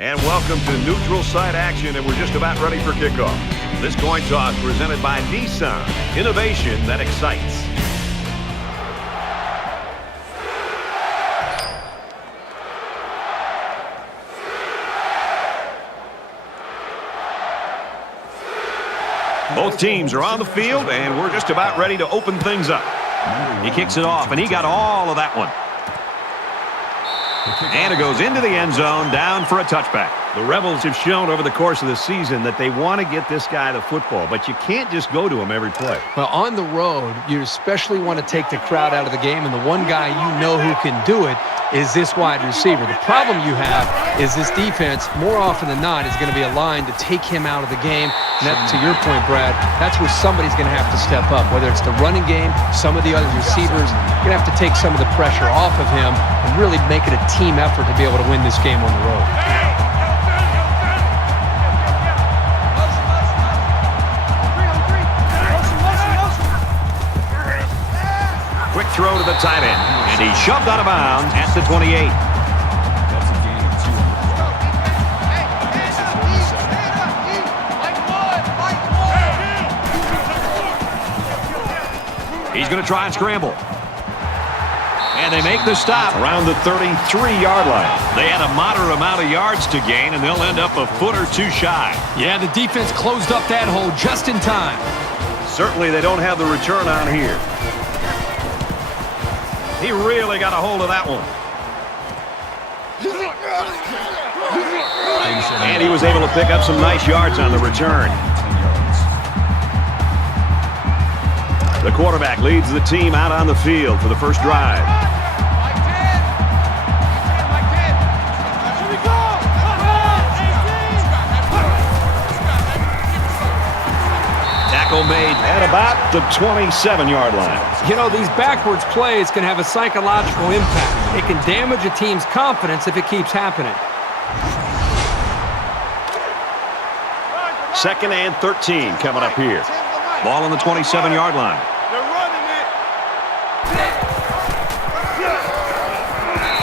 And welcome to neutral site action, and we're just about ready for kickoff. This coin toss presented by Nissan. Innovation that excites. Both teams are on the field, and we're just about ready to open things up. He kicks it off, and he got all of that one. And it goes into the end zone, down for a touchback. The Rebels have shown over the course of the season that they want to get this guy the football, but you can't just go to him every play. Well, on the road, you especially want to take the crowd out of the game, and the one guy you know who can do it is this wide receiver. The problem you have is this defense, more often than not, is going to be aligned to take him out of the game. And that, to your point, Brad, that's where somebody's going to have to step up, whether it's the running game, some of the other receivers. You're going to have to take some of the pressure off of him and really make it a team effort to be able to win this game on the road. Quick throw to the tight end, and he's shoved out of bounds at the 28. He's going to try and scramble. And they make the stop around the 33-yard line. They had a moderate amount of yards to gain, and they'll end up a foot or two shy. Yeah, the defense closed up that hole just in time. Certainly they don't have the return on here. He really got a hold of that one. And he was able to pick up some nice yards on the return. The quarterback leads the team out on the field for the first drive. Tackle made at about the 27-yard line. You know, these backwards plays can have a psychological impact. It can damage a team's confidence if it keeps happening. 2nd and 13 coming up here. Ball on the 27-yard line. They're running it.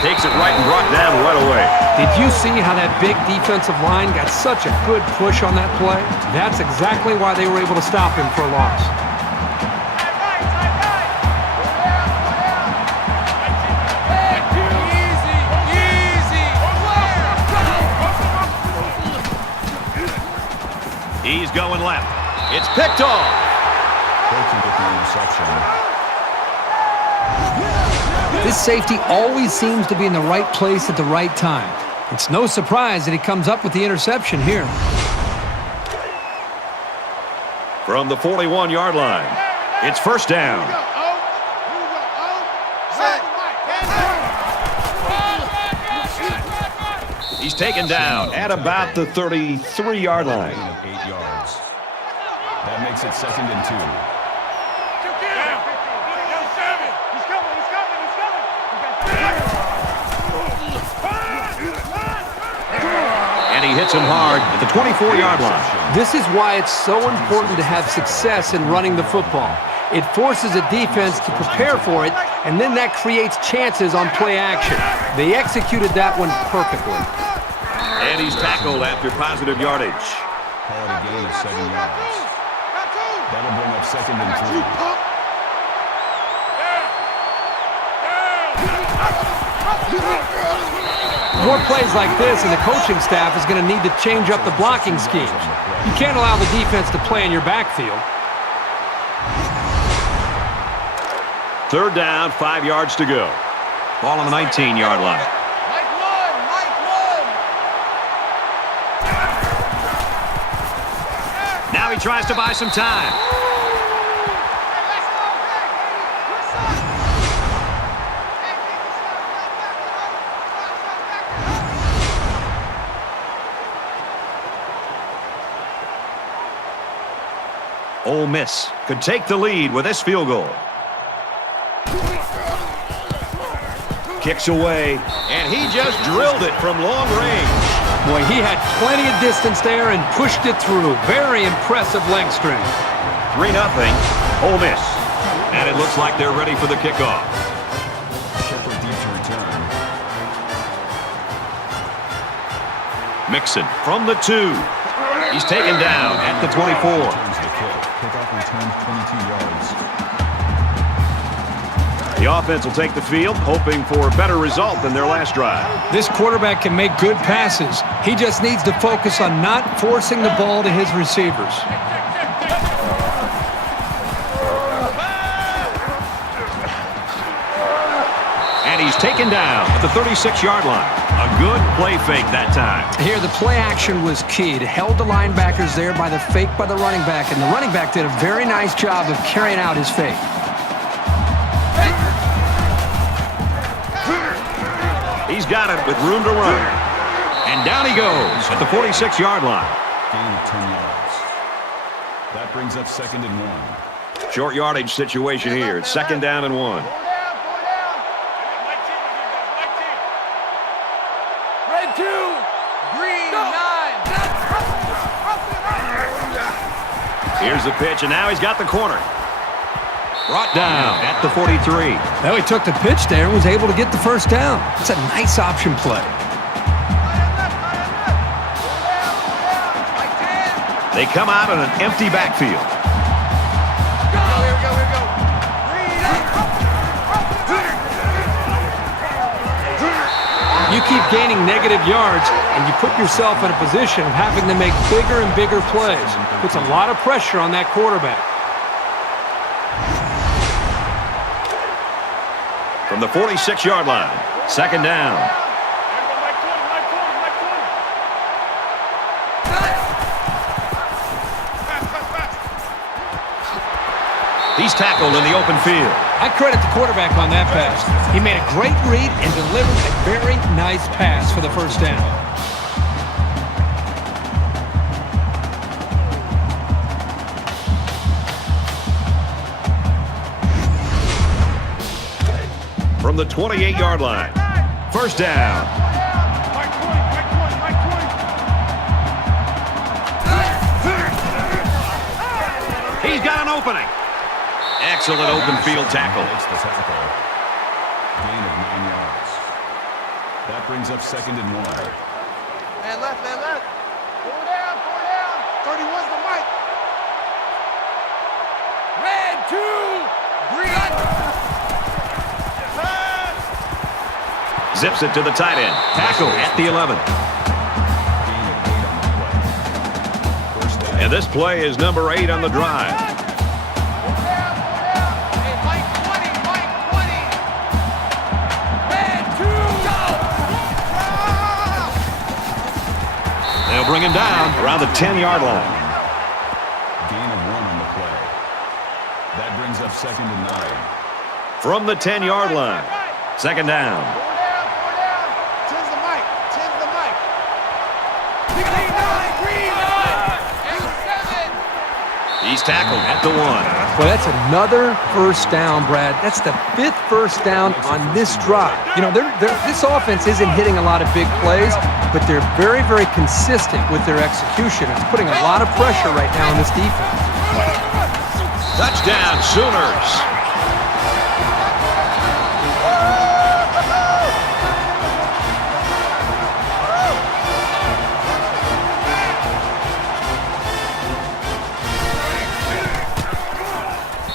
Takes it right and brought down right away. Did you see how that big defensive line got such a good push on that play? That's exactly why they were able to stop him for a loss. He's going left. It's picked off. This safety always seems to be in the right place at the right time. It's no surprise that he comes up with the interception here. From the 41-yard line, it's first down. He's taken down at about the 33-yard line. 8 yards. That makes it 2nd and 2. And he hits him hard at the 24-yard line. This is why it's so important to have success in running the football. It forces a defense to prepare for it, and then that creates chances on play action. They executed that one perfectly. And he's tackled after positive yardage. Call it a gain of 7 yards. That'll bring up 2nd and 3. More plays like this, and the coaching staff is going to need to change up the blocking schemes. You can't allow the defense to play in your backfield. 3rd down, 5 yards to go. Ball on the 19-yard line. Now he tries to buy some time. Ole Miss could take the lead with this field goal. Kicks away, and he just drilled it from long range. Boy, he had plenty of distance there and pushed it through. Very impressive leg strength. 3-0, Ole Miss. And it looks like they're ready for the kickoff. Shepherd deep to return. Mixon from the 2. He's taken down at the 24. Returns the kick. Kickoff returns 22 yards. The offense will take the field, hoping for a better result than their last drive. This quarterback can make good passes. He just needs to focus on not forcing the ball to his receivers. And he's taken down at the 36-yard line. A good play fake that time. Here, the play action was key. It held the linebackers there by the fake by the running back, and the running back did a very nice job of carrying out his fake. He's got it with room to run. And down he goes at the 46-yard line. Gain of 10 yards. That brings up 2nd and 1. Short yardage situation here. It's 2nd down and 1. Red 2, green 9. Here's the pitch, and now he's got the corner. Brought down at the 43. Now he took the pitch there and was able to get the first down. It's a nice option play. They come out in an empty backfield. You keep gaining negative yards, and you put yourself in a position of having to make bigger and bigger plays. Puts a lot of pressure on that quarterback. From the 46-yard line, 2nd down. He's tackled in the open field. I credit the quarterback on that pass. He made a great read and delivered a very nice pass for the first down. From the 28-yard line, 1st down. He's got an opening. Excellent open field tackle. Makes the tackle. Gain of 9 yards. That brings up 2nd and 1. Man left, man left. 4 down, 31's the mic. Red 2, green. Zips it to the tight end. Tackle at the 11. And this play is number 8 on the drive. Hey, Mike 20, Mike 20. Red 2, go. They'll bring him down around the 10-yard line. Gain of 1 on the play. That brings up 2nd and 9. From the 10-yard line, 2nd down. 10's the mic, 10's the mic. Green 9. He's tackled at the 1. Well, that's another first down, Brad. That's the 5th first down on this drive. You know, this offense isn't hitting a lot of big plays, but they're very, very consistent with their execution. It's putting a lot of pressure right now on this defense. Touchdown, Sooners.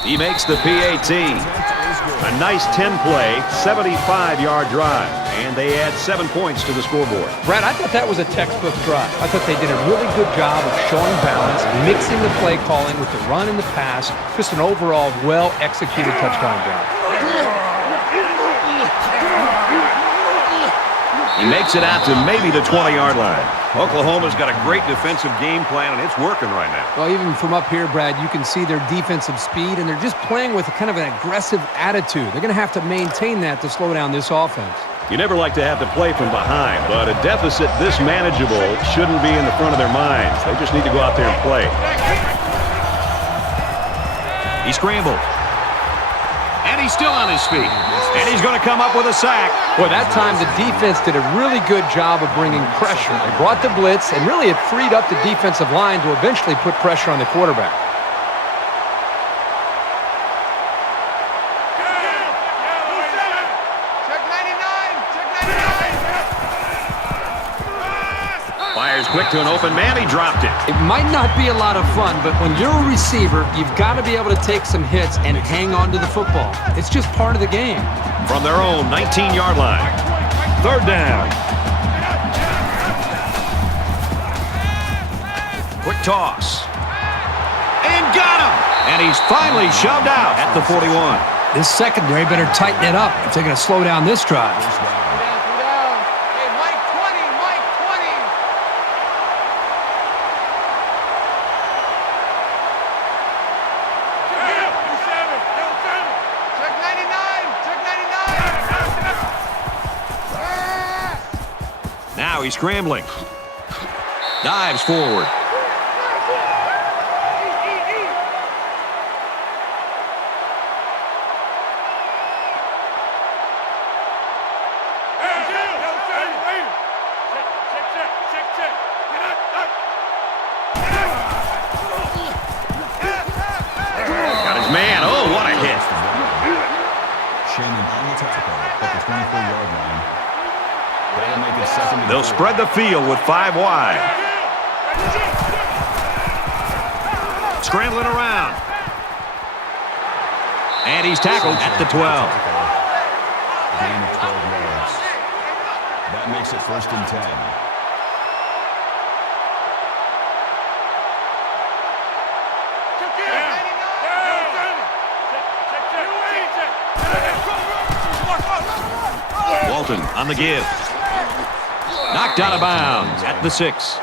He makes the PAT. A nice 10-play, 75-yard drive. And they add 7 points to the scoreboard. Brad, I thought that was a textbook drive. I thought they did a really good job of showing balance, mixing the play calling with the run and the pass. Just an overall well-executed touchdown drive. He makes it out to maybe the 20-yard line. Oklahoma's got a great defensive game plan, and it's working right now. Well, even from up here, Brad, you can see their defensive speed, and they're just playing with kind of an aggressive attitude. They're going to have to maintain that to slow down this offense. You never like to have to play from behind, but a deficit this manageable shouldn't be in the front of their minds. They just need to go out there and play. He scrambled. And he's still on his feet. And he's going to come up with a sack. Boy, that time the defense did a really good job of bringing pressure. They brought the blitz, and really it freed up the defensive line to eventually put pressure on the quarterback. Check 99, check 99. Fires quick to an open man. He dropped it. It might not be a lot of fun, but when you're a receiver, you've got to be able to take some hits and hang on to the football. It's just part of the game. From their own 19-yard line. Third down. Quick toss. And got him! And he's finally shoved out at the 41. This secondary better tighten it up if they're going to slow down this drive. Hey, Mike 20, Mike 20. Check 99, check 99. Now he's scrambling. Dives forward. Got his man. Oh, what a hit. Shannon on the tackle at the 24-yard line. That'll make it second and They'll 4. spread the field with 5 wide. Scrambling around. And he's tackled at the 12. Gain of 12 yards. That makes it first and 10. Walton on the give. Knocked out of bounds at the 6.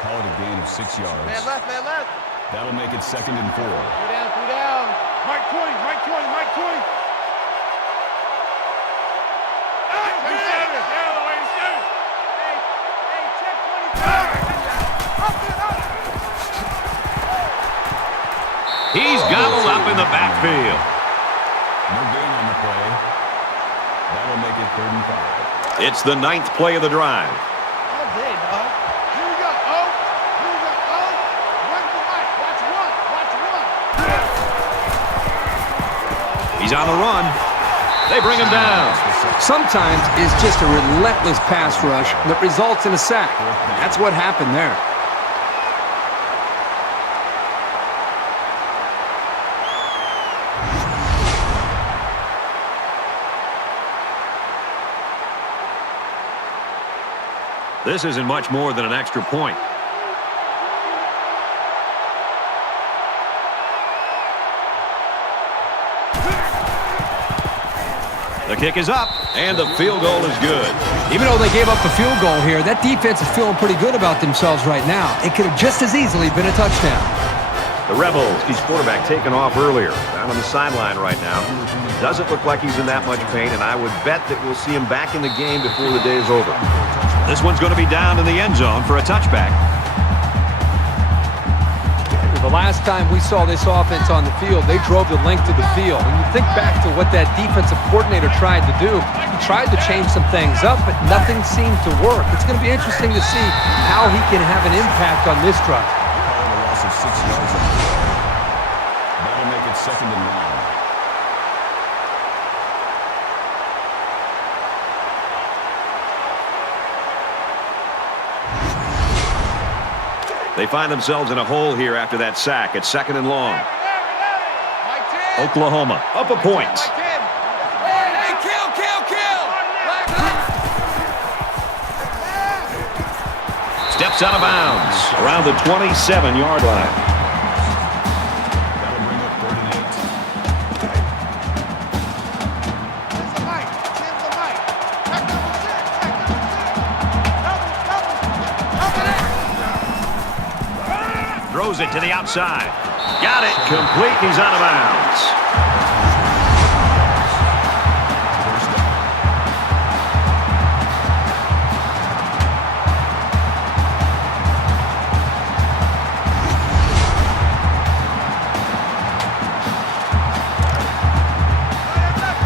Call it a gain of 6 yards. Man left, man left. That'll make it second and 4. Two down, two down. Mike 20, Mike 20, Mike 20. He's gobbled up in the backfield. No gain on the play. That'll make it third and 5. It's the 9th play of the drive. All day, dog. Here we go. Oh, here we go. Oh, run for Mike. Watch one. Watch one. He's on the run. They bring him down. Sometimes it's just a relentless pass rush that results in a sack. That's what happened there. This isn't much more than an extra point. The kick is up, and the field goal is good. Even though they gave up the field goal here, that defense is feeling pretty good about themselves right now. It could have just as easily been a touchdown. The Rebels, his quarterback taken off earlier, down on the sideline right now. Doesn't look like he's in that much pain, and I would bet that we'll see him back in the game before the day is over. This one's going to be down in the end zone for a touchback. The last time we saw this offense on the field, they drove the length of the field. And you think back to what that defensive coordinator tried to do. He tried to change some things up, but nothing seemed to work. It's going to be interesting to see how he can have an impact on this drive. Calling a loss of 6 yards on the play. That'll make it second and 1. They find themselves in a hole here after that sack. It's second and long. Mike 10. Oklahoma up a point. Mike 10. Hey, kill, kill, kill. Steps out of bounds around the 27-yard line. That'll bring up third and 8. It's the Mike. It's the Mike. Check number 6. Check number 6. Double. Throws it to the outside. Got it. Complete. He's out of bounds. First down.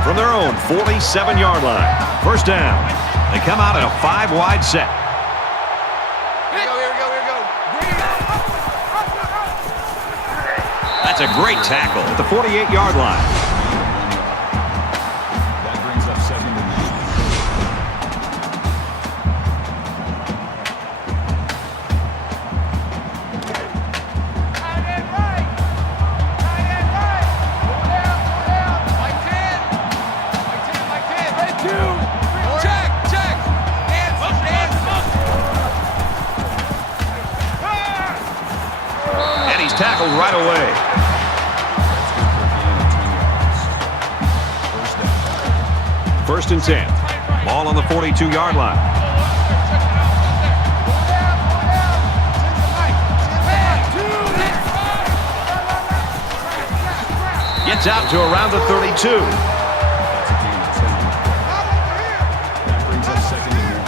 From their own 47-yard line. First down. They come out in a 5-wide set. Here we go, here we go, here we go. That's a great tackle at the 48-yard line. That brings up second and 9. tackled right away. First and 10. Ball on the 42-yard line. Gets out to around the 32. That brings up second and 1.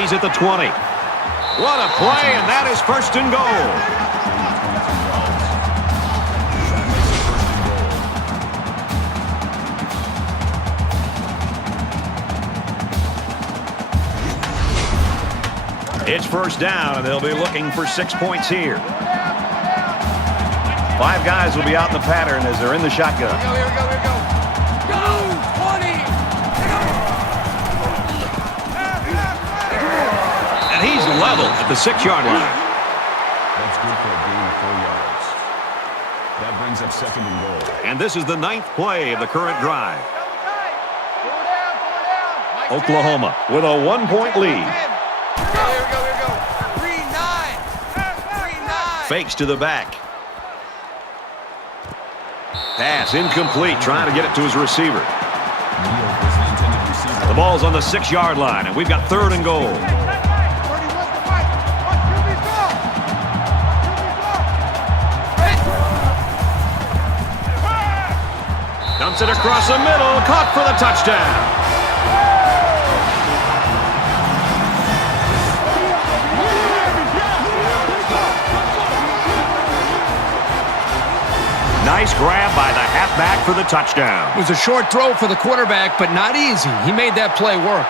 He's at the 20. What a play, and that is first and goal. It's first down, and they'll be looking for 6 points here. 5 guys will be out in the pattern as they're in the shotgun. Here we go. Go, 20. And he's level at the 6-yard line. That's good for a gain of 4 yards. That brings up second and goal. And this is the 9th play of the current drive. Down. Oklahoma with a 1-point lead. Here we go. 3-9. Fakes to the back. Pass incomplete, trying to get it to his receiver. Neal was the intended receiver. The ball's on the 6-yard line, and we've got 3rd and goal. Dumps it across the middle, caught for the touchdown. Nice grab by the halfback for the touchdown. It was a short throw for the quarterback, but not easy. He made that play work.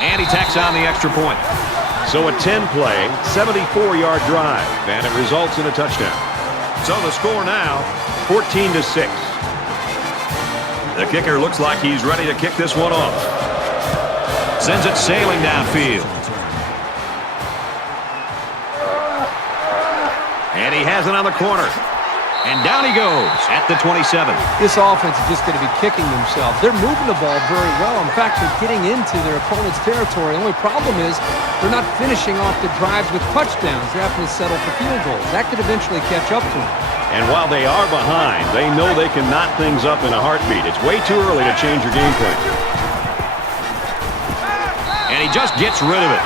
And he tacks on the extra point. So a 10-play, 74-yard drive, and it results in a touchdown. So the score now, 14-6. The kicker looks like he's ready to kick this one off. Sends it sailing downfield. And he has it on the corner. And down he goes at the 27. This offense is just going to be kicking themselves. They're moving the ball very well. In fact, they're getting into their opponent's territory. The only problem is they're not finishing off the drives with touchdowns. They're having to settle for field goals. That could eventually catch up to them. And while they are behind, they know they can knot things up in a heartbeat. It's way too early to change your game plan. And he just gets rid of it.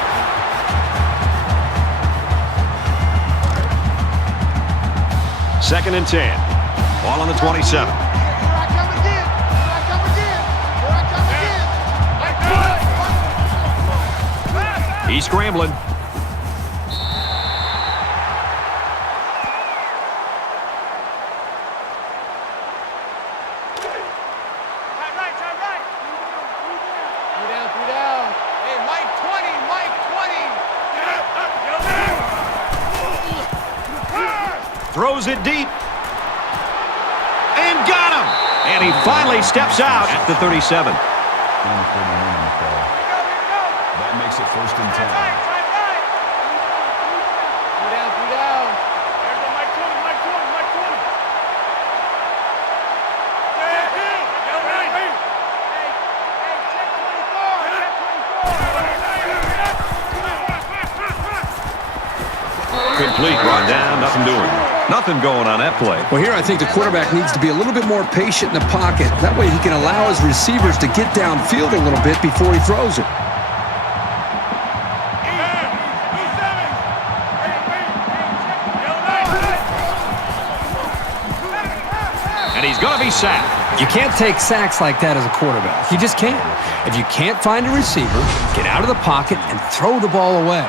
Second and 10. Ball on the 27. Here I come again. He's scrambling. Three down. Hey, Mike 20. Throws it deep. And got him. And he finally steps out at the 37. That makes it first and 10. Three down. There's a Mike 20. Complete, brought down, nothing doing. Nothing going on that play. Well, here I think the quarterback needs to be a little bit more patient in the pocket. That way he can allow his receivers to get downfield a little bit before he throws it. And he's going to be sacked. You can't take sacks like that as a quarterback. You just can't. If you can't find a receiver, get out of the pocket and throw the ball away.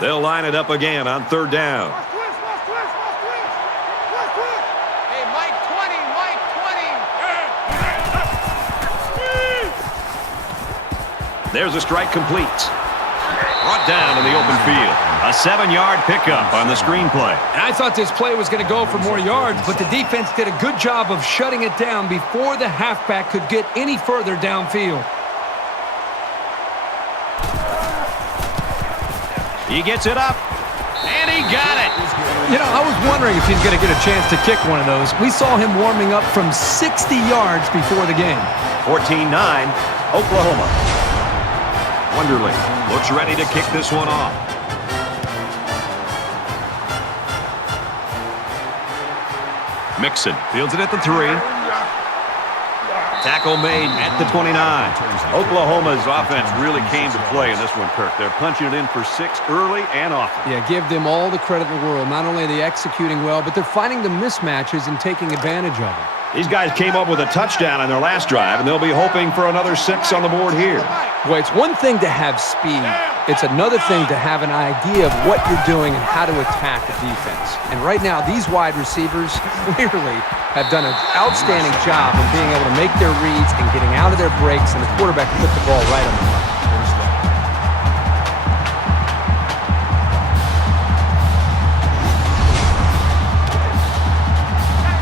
They'll line it up again on 3rd down. Hey, Mike 20. There's a strike complete. Brought down in the open field. A 7-yard pickup on the screenplay. And I thought this play was going to go for more yards, but the defense did a good job of shutting it down before the halfback could get any further downfield. He gets it up, and he got it. You know, I was wondering if he's going to get a chance to kick one of those. We saw him warming up from 60 yards before the game. 14-9, Oklahoma. Wonderlich looks ready to kick this one off. Mixon fields it at the 3. Tackle made at the 29. Oklahoma's offense really came to play in this one, Kirk. They're punching it in for 6 early and often. Yeah, give them all the credit in the world. Not only are they executing well, but they're finding the mismatches and taking advantage of them. These guys came up with a touchdown on their last drive, and they'll be hoping for another 6 on the board here. Well, it's one thing to have speed. It's another thing to have an idea of what you're doing and how to attack a defense. And right now, these wide receivers clearly have done an outstanding job of being able to make their reads and getting out of their breaks, and the quarterback put the ball right on the mark.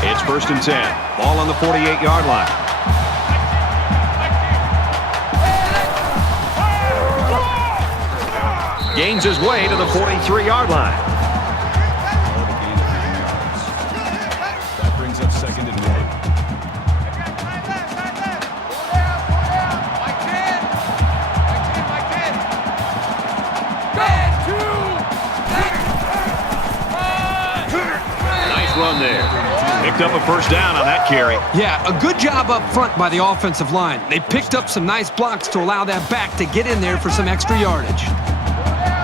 It's 1st and 10. Ball on the 48-yard line. Gains his way to the 43-yard line. That brings up 2nd and 1. Nice run there. Picked up a 1st down on that carry. Yeah, a good job up front by the offensive line. They picked up some nice blocks to allow that back to get in there for some extra yardage.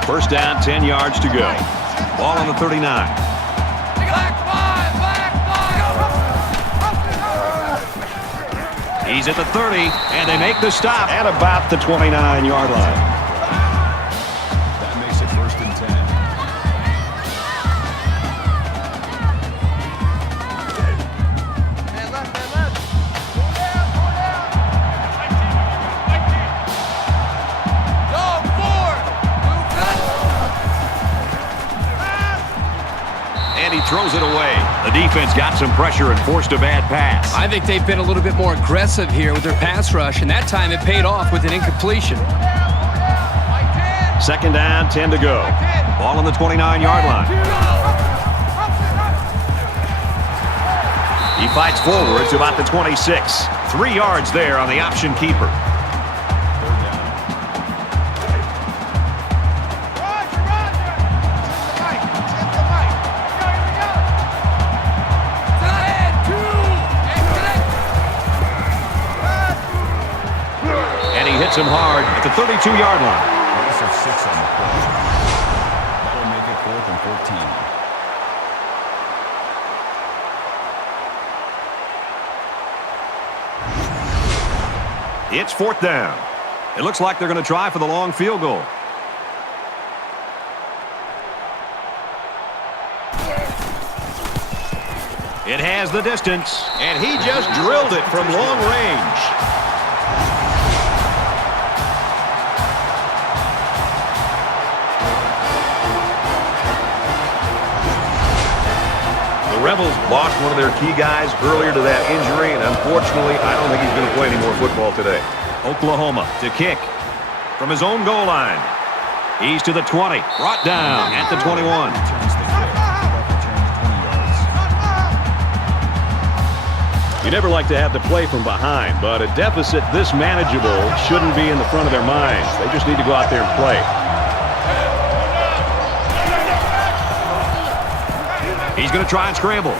1st down, 10 yards to go. Ball on the 39. He's at the 30, and they make the stop at about the 29-yard line. That makes it 1st and 10. And he throws it away. The defense got some pressure and forced a bad pass. I think they've been a little bit more aggressive here with their pass rush, and that time it paid off with an incompletion. 2nd down, 10 to go. Ball on the 29-yard line. He fights forward to about the 26. 3 yards there on the option keeper. Hits him hard at the 32-yard line. Loss of 6 on the play. That'll make it 4th and 14. It's 4th down. It looks like they're going to try for the long field goal. It has the distance, and he just drilled it from long range. The Rebels lost one of their key guys earlier to that injury, and unfortunately, I don't think he's going to play any more football today. Oklahoma to kick from his own goal line. He's to the 20, brought down at the 21. You never like to have to play from behind, but a deficit this manageable shouldn't be in the front of their minds. They just need to go out there and play. He's going to try and scramble.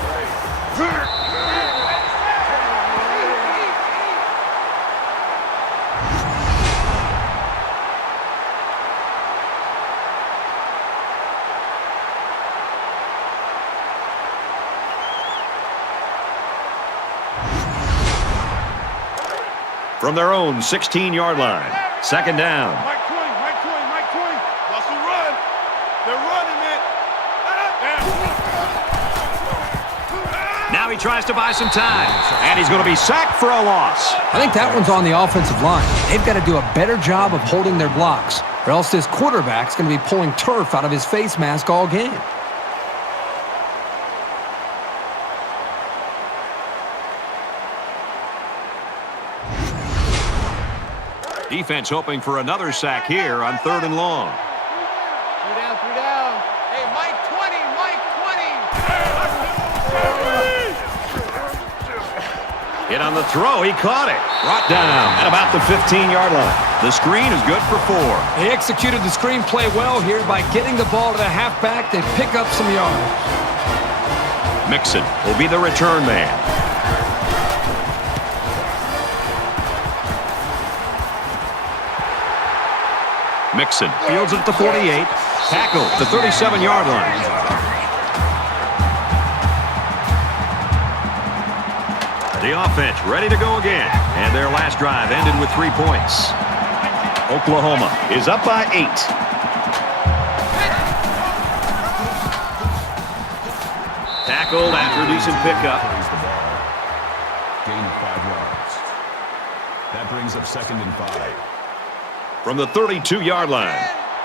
From their own 16-yard line, 2nd down. Mike Queen. What's the run? They're running it. Now he tries to buy some time, and he's going to be sacked for a loss. I think that one's on the offensive line. They've got to do a better job of holding their blocks. or else this quarterback's going to be pulling turf out of his face mask all game. Defense hoping for another sack here on 3rd and long. Three down. Hey, Mike 20, Mike 20. Hit on the throw. He caught it. Brought down at about the 15-yard line. The screen is good for 4. They executed the screen play well here by getting the ball to the halfback. They pick up some yards. Mixon will be the return man. Mixon fields it at the 48. Tackle at the 37-yard line. The offense ready to go again. And their last drive ended with 3 points. Oklahoma is up by 8. Tackled after a decent pickup. Gain of 5 yards. That brings up 2nd and 5. From the 32-yard line.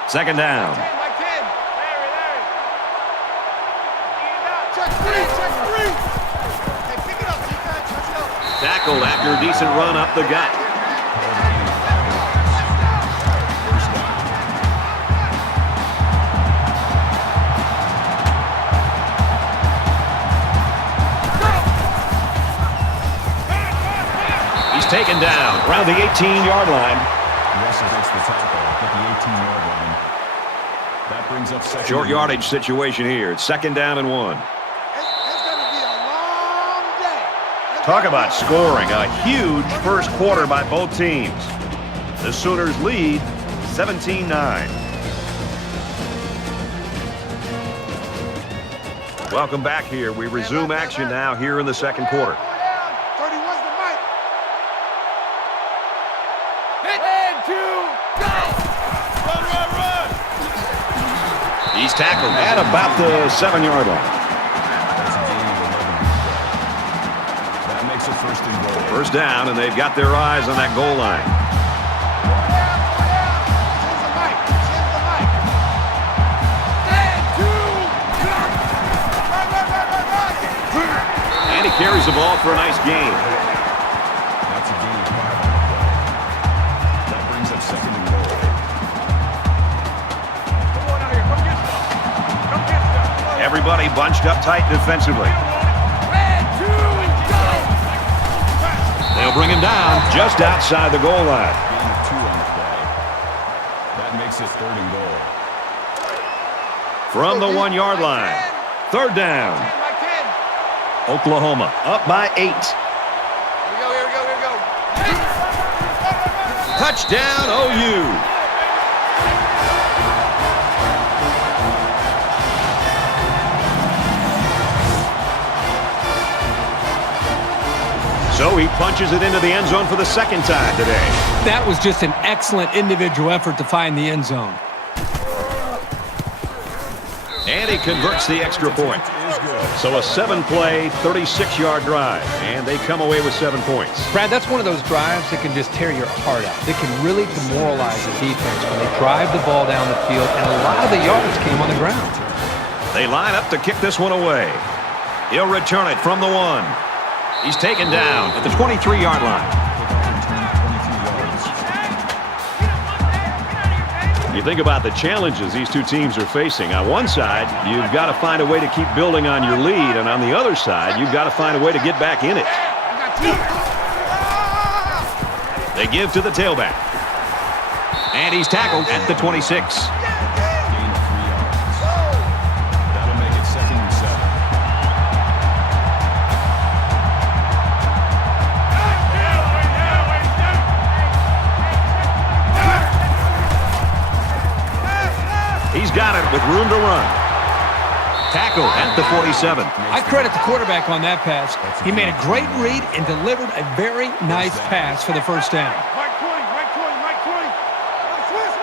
2nd down. Mike 10. Larry. Check 3. Hey, pick it up, defense. Let's go. Tackled after a decent run up the gut. He's taken down around the 18-yard line. Russell gets the tackle at the 18-yard line. That brings up 2nd. Short yardage situation here. It's 2nd down and 1. It's going to be a long day. Talk about scoring. A huge first quarter by both teams. The Sooners lead 17-9. Welcome back here. We resume action now here in the 2nd quarter. 31's the mic. Hit. 2, go. Run. He's tackled at about the 7-yard line. That's a gain of 11. That makes it 1st and goal. First down, and they've got their eyes on that goal line. And he carries the ball for a nice gain. That's a gain of 5 on the play. That brings up 2nd and goal. Everybody bunched up tight defensively. They'll bring him down just outside the goal line. Gain of 2 on the play. That makes it 3rd and goal. From the 1-yard line. 3rd down. Oklahoma up by 8. Here we go. Touchdown, OU. So he punches it into the end zone for the 2nd time today. That was just an excellent individual effort to find the end zone. And he converts the extra point. So a 7-play, 36-yard drive. And they come away with 7 points. Brad, that's one of those drives that can just tear your heart out. It can really demoralize the defense when they drive the ball down the field, and a lot of the yards came on the ground. They line up to kick this one away. He'll return it from the 1. He's taken down at the 23-yard line. You think about the challenges these two teams are facing. On one side, you've got to find a way to keep building on your lead, and on the other side, you've got to find a way to get back in it. They give to the tailback. And he's tackled at the 26. That'll make it 2nd and 7. He's got it with room to run. Tackle at the 47. I credit the quarterback on that pass. He made a great read and delivered a very nice pass for the first down. Mike 20. Twist.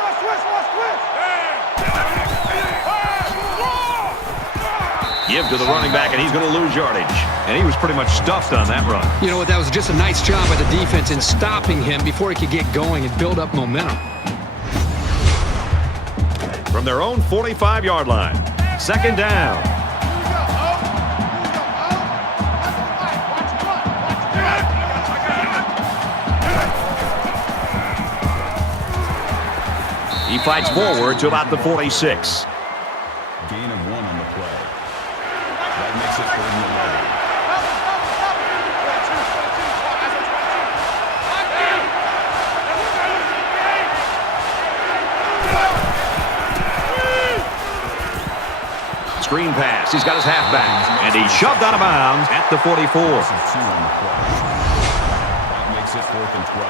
Give to the running back, and he's going to lose yardage. And he was pretty much stuffed on that run. You know what? That was just a nice job by the defense in stopping him before he could get going and build up momentum. from their own 45-yard line. Second down. He fights forward to about the 46. Gain of 1 on the play. That makes it 3rd and 11. Screen pass. He's got his halfback. And he's shoved out of bounds at the 44. 2 on the play. That makes it 4th and 12.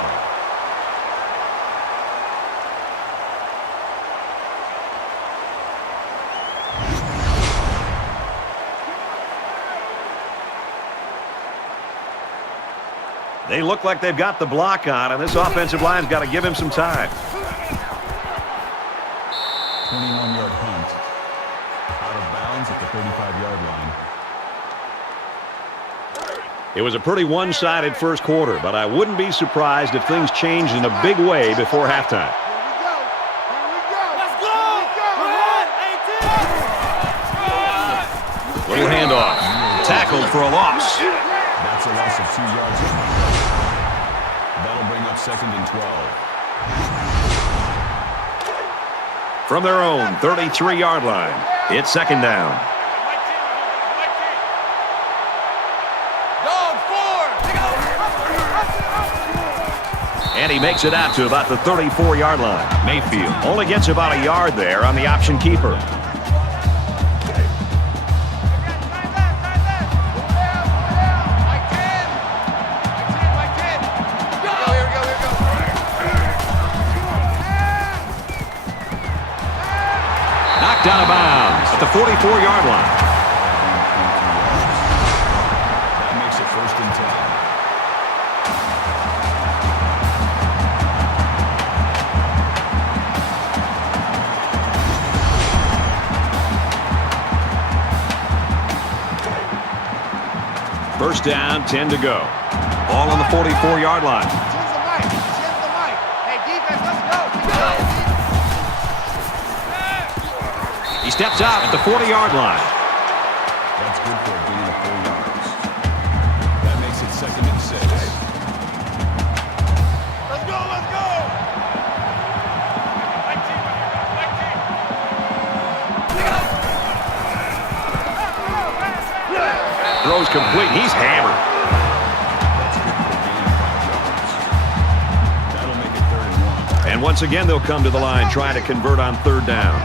They look like they've got the block on, and this offensive line's got to give him some time. 21-yard punt. Out of bounds at the 35-yard line. It was a pretty one-sided first quarter, but I wouldn't be surprised if things changed in a big way before halftime. Little handoff. Tackled for a loss. That's a loss of 2 yards. That'll bring up 2nd and 12. From their own 33-yard line, it's second down. And he makes it out to about the 34-yard line. Mayfield only gets about a yard there on the option keeper. Knocked out of bounds at the 44-yard line. That makes it 1st and 10. First down, 10 to go. Ball on the 44-yard line. He steps out at the 40-yard line. That's good for a gain of 4 yards. That makes it 2nd and 6. Let's go, let's go! Throws complete. He's hammered. That's good for a gain of 5 yards. That'll make it 3rd and 1. And once again, they'll come to the line trying to convert on 3rd down.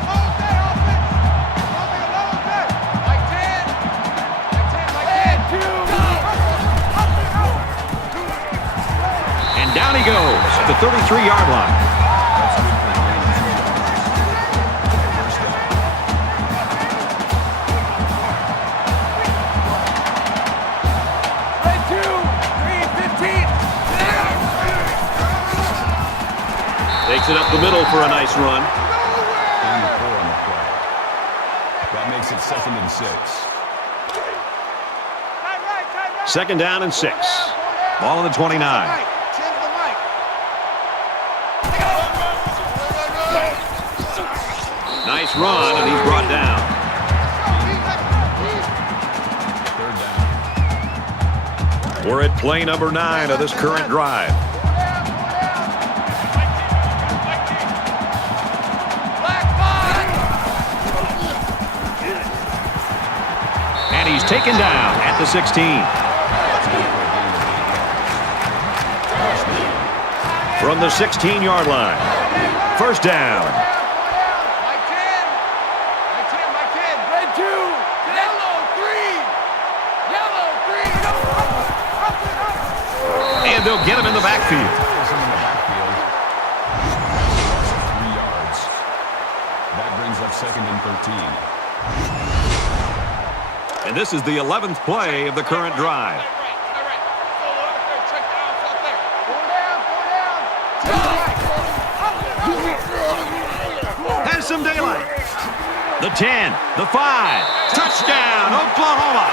Down he goes at the 33-yard line. That's good for a gain of 2 yards. First down. Red 2, 3, 15. Takes it up the middle for a nice run. Gain of 4 on the play. That makes it 2nd and 6. Second down and 6. Ball on the 29. Nice run, and he's brought down. 3rd down. We're at play number 9 of this current drive. And he's taken down at the 16. From the 16-yard line. First down. And they'll get him in the backfield. In the backfield. That's a loss of 3 yards. That brings up 2nd and 13. And this is the 11th play of the current drive. Has some daylight. The 10, the 5. Touchdown, Oklahoma.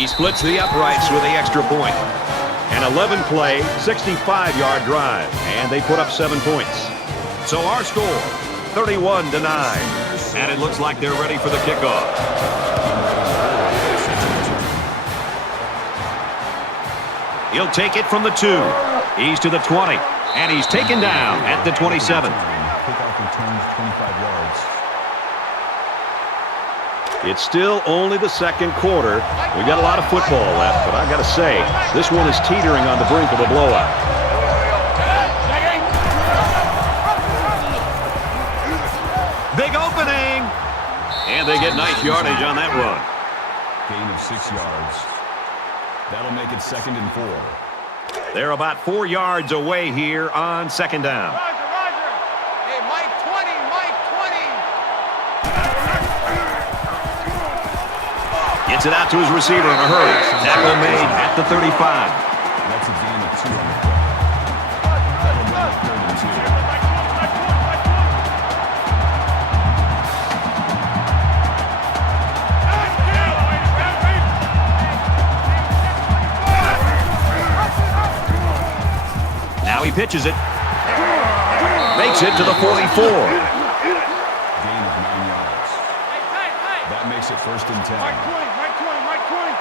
He splits the uprights with the extra point. An 11-play, 65-yard drive, and they put up 7 points. So our score, 31-9. And it looks like they're ready for the kickoff. He'll take it from the 2. He's to the 20, and he's taken down at the 27. Kickoff returns 25 yards. It's still only the second quarter. We got a lot of football left, but I got to say, this one is teetering on the brink of a blowout. Big opening, and they get nice yardage on that run. Gain of 6 yards. That'll make it 2nd and 4. They're about 4 yards away here on 2nd down. Roger. Hey, Mike 20, Mike 20. Gets it out to his receiver in a hurry. Tackle made at the 35. That's a gain of 2 on the play. That'll make it 3rd and 2. Now he pitches it. Makes it to the 44. Gain of 9 yards. That makes it 1st and 10. Mike 20, Mike 20, Mike 20.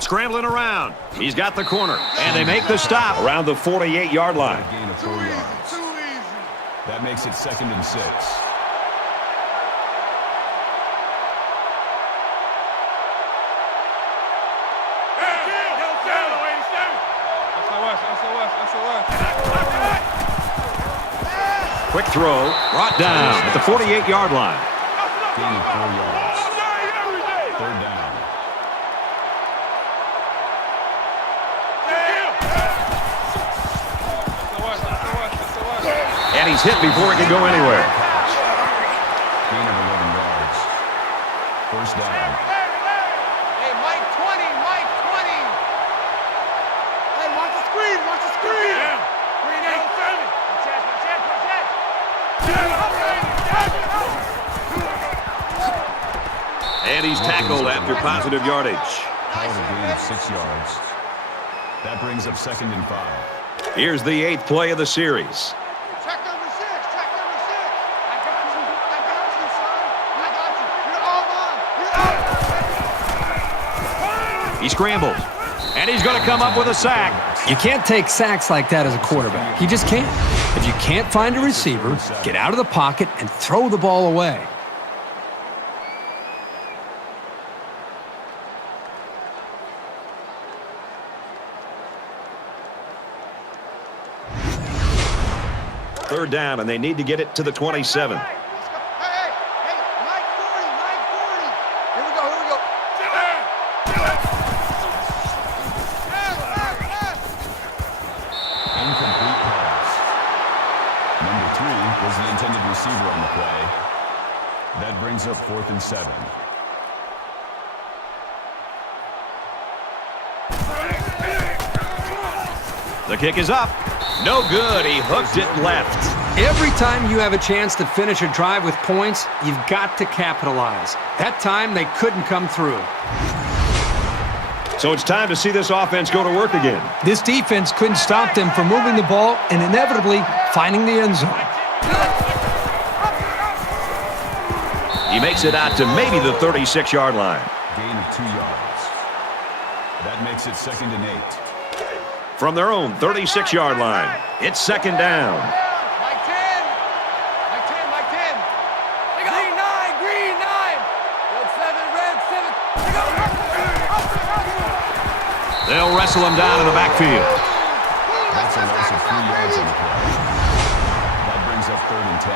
Scrambling around. He's got the corner. And they make the stop around the 48-yard line. A gain of 4 yards. That makes it 2nd and 6. Quick throw. Brought down at the 48-yard line. Gain of 4 yards. 3rd down. And he's hit before he can go anywhere. Gain of 11 yards. 1st down. Hey, Mike 20, Mike 20. Hey, watch the screen, watch the screen. Green 8. And he's tackled after positive yardage. Held a gain of 6 yards. That brings up 2nd and 5. Here's the 8th play of the series. Check number 6, check number 6. I got you, son. I got you. You're all mine. He scrambles. And he's going to come up with a sack. You can't take sacks like that as a quarterback. You just can't. If you can't find a receiver, get out of the pocket and throw the ball away. Third down, and they need to get it to the 27. Hey, Mike 40, Mike 40. Here we go, here we go. Incomplete pass. Number 3 was the intended receiver on the play. That brings up 4th and 7. The kick is up. No good. He hooked it left. Every time you have a chance to finish a drive with points, you've got to capitalize. That time, they couldn't come through. So it's time to see this offense go to work again. This defense couldn't stop them from moving the ball and inevitably finding the end zone. He makes it out to maybe the 36-yard line. Gain of 2 yards. That makes it 2nd and 8. From their own 36-yard line, it's 2nd down. Mike 10. Mike 10, Mike 10. Green 9, green 9. Red 7. They'll wrestle him down in the backfield. That's a loss of 3 yards on the play. That brings up 3rd and 10.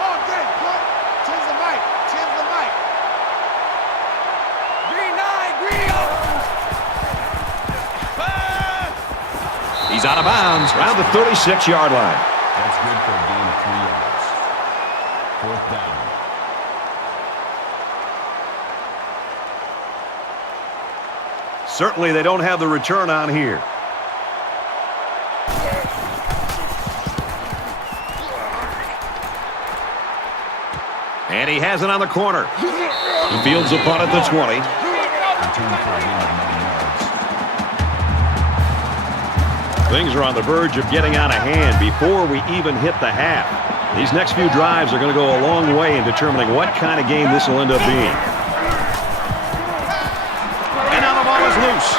Oh, good. Good. 10's the Mike. 10's the Mike. Green 9, green. He's out of bounds around the 36-yard line. That's good for a gain of 3 yards. 4th down. Certainly they don't have the return on here. And he has it on the corner. He fields the punt at the 20. Things are on the verge of getting out of hand before we even hit the half. These next few drives are going to go a long way in determining what kind of game this will end up being. And now the ball is loose.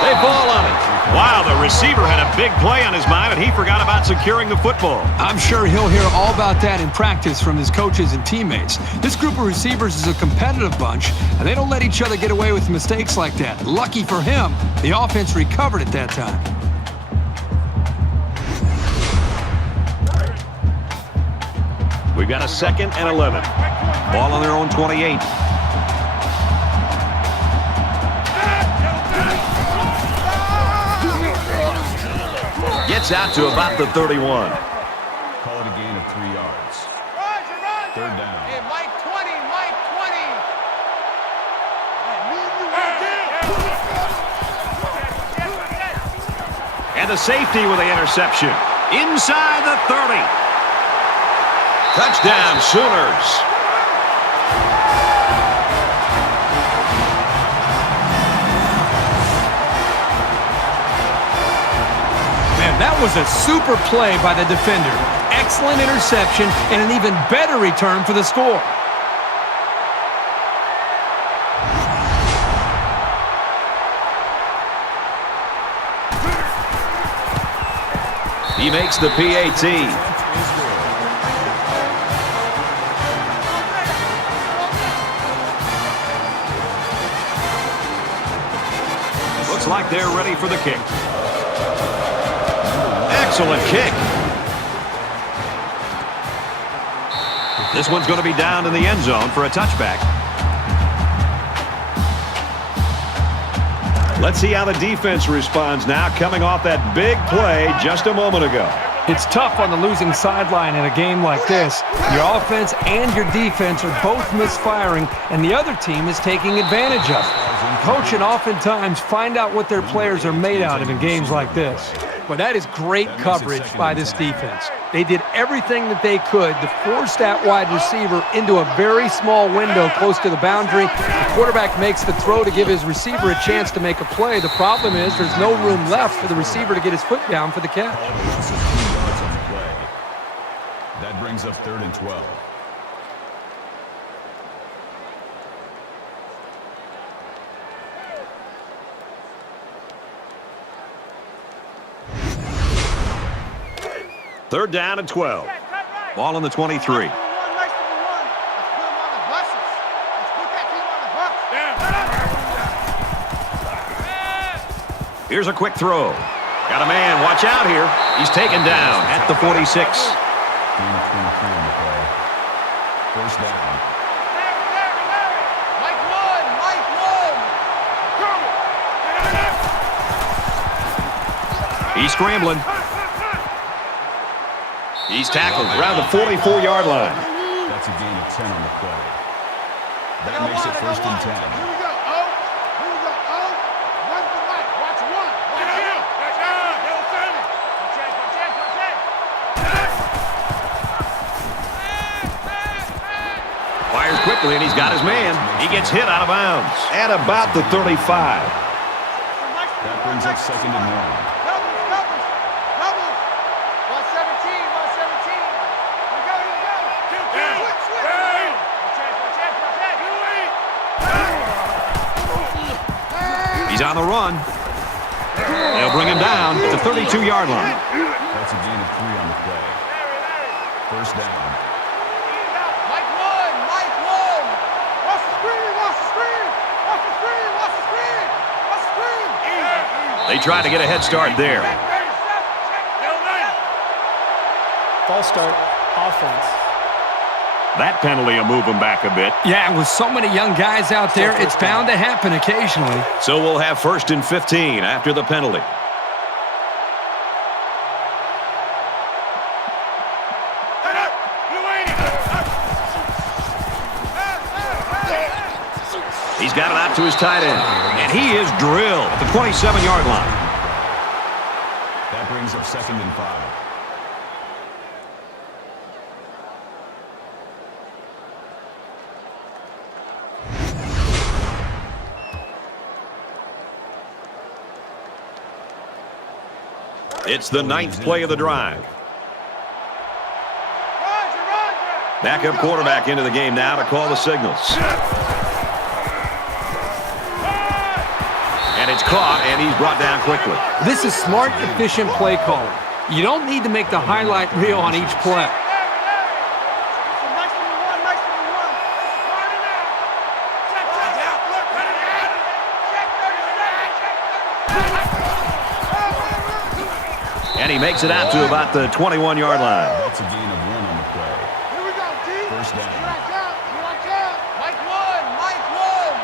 They fall on it. Wow, the receiver had a big play on his mind, and he forgot about securing the football. I'm sure he'll hear all about that in practice from his coaches and teammates. This group of receivers is a competitive bunch, and they don't let each other get away with mistakes like that. Lucky for him, the offense recovered at that time. We've got a 2nd and 11. Ball on their own 28. Gets out to about the 31. Call it a gain of 3 yards. Third down. Hey, Mike 20, Mike 20. And the safety with the interception. Inside the 30. Touchdown, Sooners. That was a super play by the defender. Excellent interception and an even better return for the score. He makes the PAT. Looks like they're ready for the kick. Excellent kick. This one's going to be down in the end zone for a touchback. Let's see how the defense responds now, coming off that big play just a moment ago. It's tough on the losing sideline in a game like this. Your offense and your defense are both misfiring, and the other team is taking advantage of it. Coach and oftentimes find out what their players are made out of in games like this. Well, that is great coverage by this defense. They did everything that they could to force that wide receiver into a very small window close to the boundary. The quarterback makes the throw to give his receiver a chance to make a play. The problem is there's no room left for the receiver to get his foot down for the catch. That brings up 3rd and 12. Third down and 12. Ball on the 23. Here's a quick throw. Got a man. Watch out here. He's taken down at the 46. Gain of 23 on the play. First down. Mike 1, Mike 1. He's scrambling. He's tackled around the 44-yard line. That's a gain of 10 on the play. That makes it 1st and 10. Here we go. Oh. Here we go. Oh. Run for Mike. Watch 1. Watch him. Fires quickly, and he's got his man. He gets hit out of bounds at about the 35. That brings up 2nd and 1. He's on the run. They'll bring him down at the 32-yard line. That's a gain of 3 on the play. First down. Mike 1, Mike 1. Watch the screen, watch the screen. Watch the screen, watch the screen. Watch the screen. They try to get a head start there. False start, offense. That penalty will move them back a bit. Yeah, with so many young guys out there, it's bound to happen occasionally. So we'll have 1st and 15 after the penalty. He's got it out to his tight end. And he is drilled at the 27-yard line. That brings up 2nd and 5. It's the 9th play of the drive. Backup quarterback into the game now to call the signals. And it's caught, and he's brought down quickly. This is smart, efficient play calling. You don't need to make the highlight reel on each play. And he makes it out to about the 21-yard line. That's a gain of 1 on the play. Here we go, D. First down. Watch out. Watch out. Mike 1. Mike 1.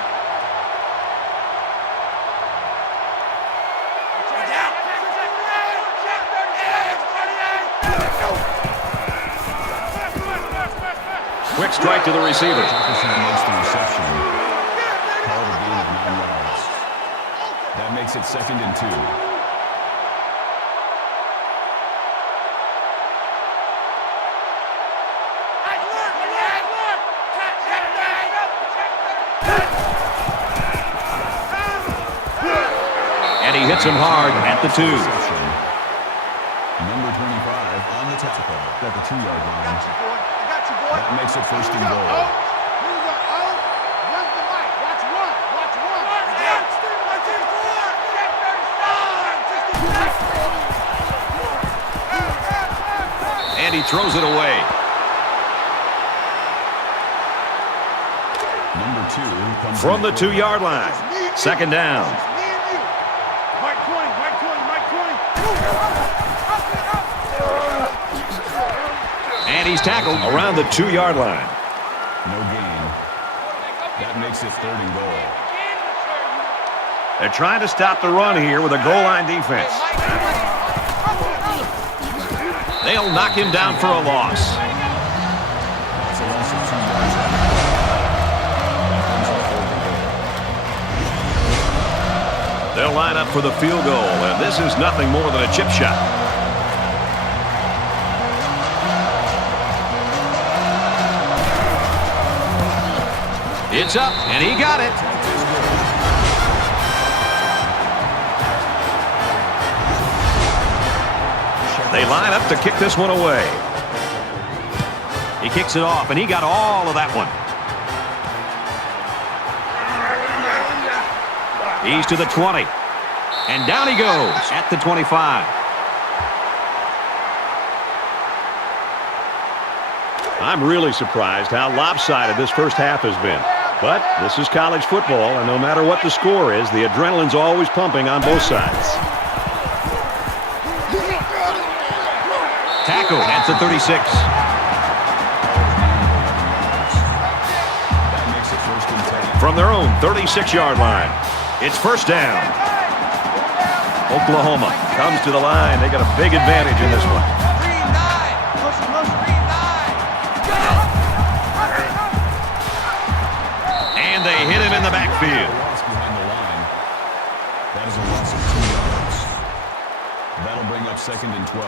Check out. Quick strike to the receiver. Jefferson makes the reception. Called a gain of 9 yards. That makes it 2nd and 2. And he hits him hard at the 2. Number 25 on the tackle at the 2-yard line. I got you, boy. That makes it 1st and goal. Here we go. Where's the mic? Watch 1. Watch 1. And he throws it away. Number 2 comes From the 2-yard line. 2nd down. Mike 20. Mike 20. Mike 20. And he's tackled around the 2-yard line. No gain. That makes it 3rd and goal. They're trying to stop the run here with a goal line defense. They'll knock him down for a loss. That's a loss of 2 yards. They'll line up for the field goal, and this is nothing more than a chip shot. It's up, and he got it. They line up to kick this one away. He kicks it off, and he got all of that one. He's to the 20. And down he goes at the 25. I'm really surprised how lopsided this first half has been. But this is college football, and no matter what the score is, the adrenaline's always pumping on both sides. Tackle at the 36. That makes it 1st and 10. From their own 36-yard line, it's 1st down. Oklahoma comes to the line. They got a big advantage in this one. And they hit him in the backfield. Behind the line. That is a loss of 2 yards. That'll bring up 2nd and 12.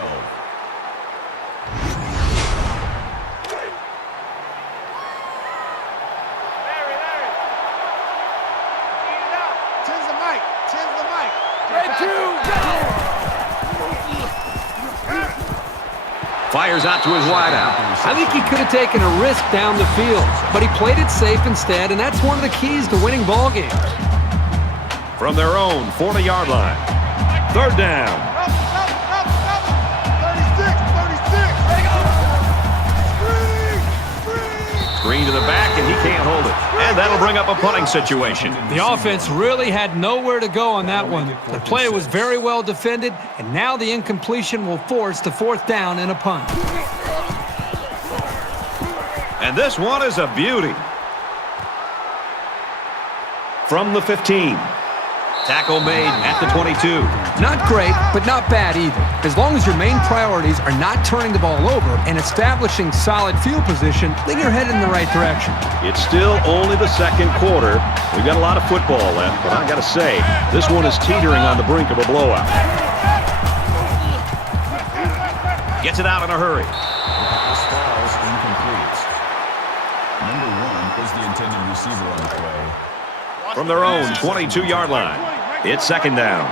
Tens the mic. Tens the mic. Fires out to his wideout. I think he could have taken a risk down the field, but he played it safe instead, and that's one of the keys to winning ball games. From their own 40-yard line. 3rd down. 36. Screen to the back, and he can't hold it. And that'll bring up a punting situation. The offense really had nowhere to go on that one. The play was very well defended, and now the incompletion will force the 4th down and a punt. And this one is a beauty. From the 15. Tackle made at the 22. Not great, but not bad either. As long as your main priorities are not turning the ball over and establishing solid field position, then you're headed in the right direction. It's still only the second quarter. We've got a lot of football left, but I got to say, this one is teetering on the brink of a blowout. Gets it out in a hurry. Pass falls incomplete. Number 1 was the intended receiver on the play. From their own 22-yard line, it's second down.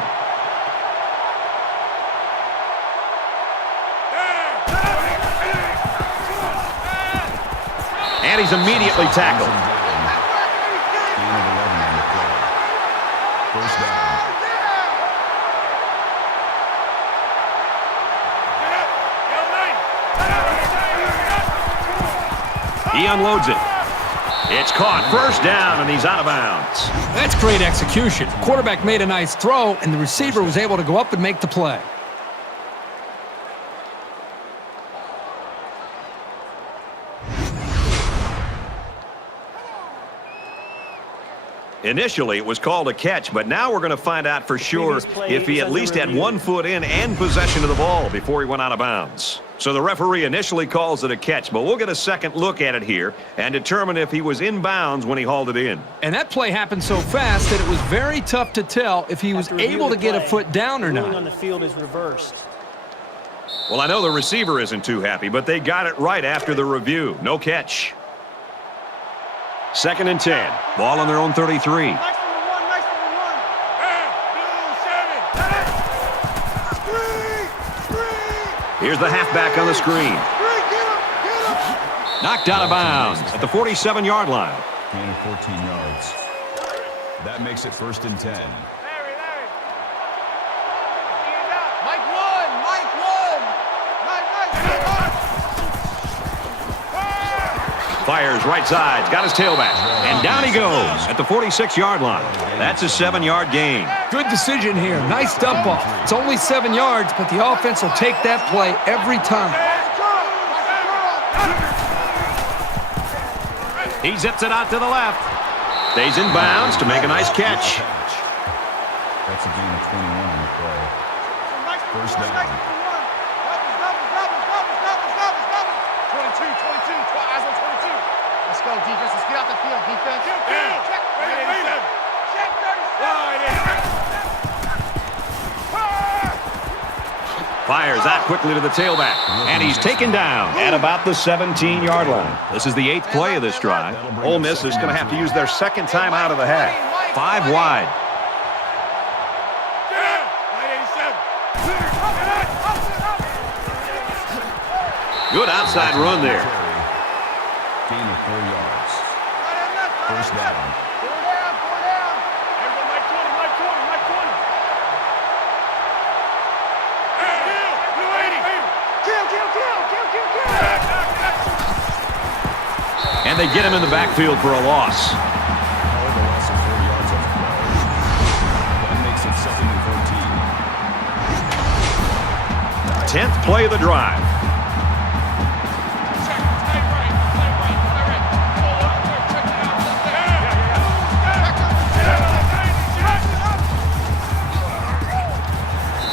And he's immediately tackled. Gain of 11 on the play. First down. He unloads it. It's caught. First down, and he's out of bounds. That's great execution. Quarterback made a nice throw, and the receiver was able to go up and make the play. Initially, it was called a catch, but now we're going to find out for sure if he at least had 1 foot in and possession of the ball before he went out of bounds. So the referee initially calls it a catch, but we'll get a second look at it here and determine if he was in bounds when he hauled it in. And that play happened so fast that it was very tough to tell if he was able to get a foot down or not. On the field is reversed. Well, I know the receiver isn't too happy, but they got it right after the review. No catch. Second and 10. Ball on their own 33. Nice number one, nice number one. Screen. Here's the halfback on the screen. Get him. Knocked out of bounds at the 47-yard line. Gain of 14 yards. That makes it first and 10. Larry. Mike one. Fires right side. Got his tailback. And down he goes at the 46-yard line. That's a 7-yard gain. Good decision here. Nice dump off. It's only 7 yards, but the offense will take that play every time. He zips it out to the left. Stays in bounds to make a nice catch. That's a gain of 21 on the play. First down. Let's go, defense. Let's get out the field, defense. Check. Fires that quickly to the tailback. And he's taken down at about the 17-yard line. This is the 8th play of this drive. Ole Miss is going to have to use their second time out of the half. 5 wide. Good outside run there. Gain of 4 yards. First down. And they get him in the backfield for a loss. However, loss of 4 yards on the play. That makes it second and 14. 10th play of the drive.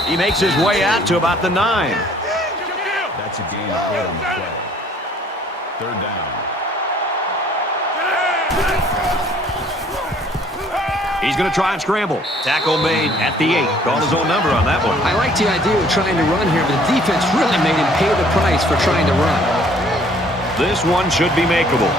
He makes his way out to about the 9. That's a gain of 4 on the play. Third down. He's going to try and scramble. Tackle made at the 8. Called his own number on that one. I like the idea of trying to run here, but the defense really made him pay the price for trying to run. This one should be makeable.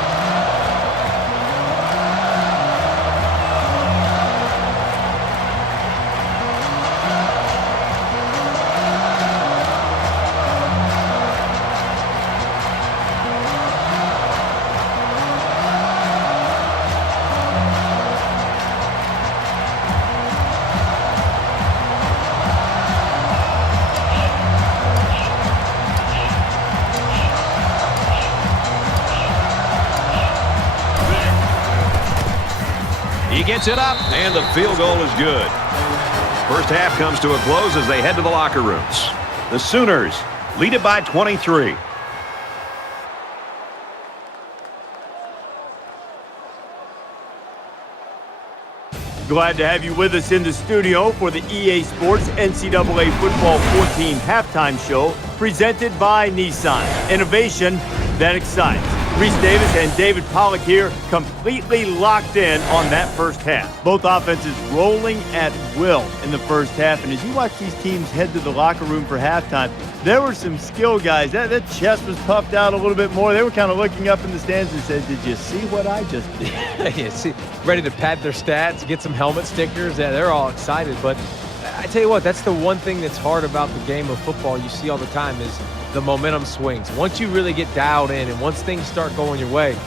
He gets it up, and the field goal is good. First half comes to a close as they head to the locker rooms. The Sooners lead it by 23. Glad to have you with us in the studio for the EA Sports NCAA Football 14 halftime show presented by Nissan. Innovation that excites. Reese Davis and David Pollack here, completely locked in on that first half. Both offenses rolling at will in the first half. And as you watch these teams head to the locker room for halftime, there were some skill guys. That chest was puffed out a little bit more. They were kind of looking up in the stands and said, "Did you see what I just did?" Yeah, see, ready to pad their stats, get some helmet stickers. Yeah, they're all excited. But I tell you what, that's the one thing that's hard about the game of football you see all the time is the momentum swings. Once you really get dialed in and once things start going your way,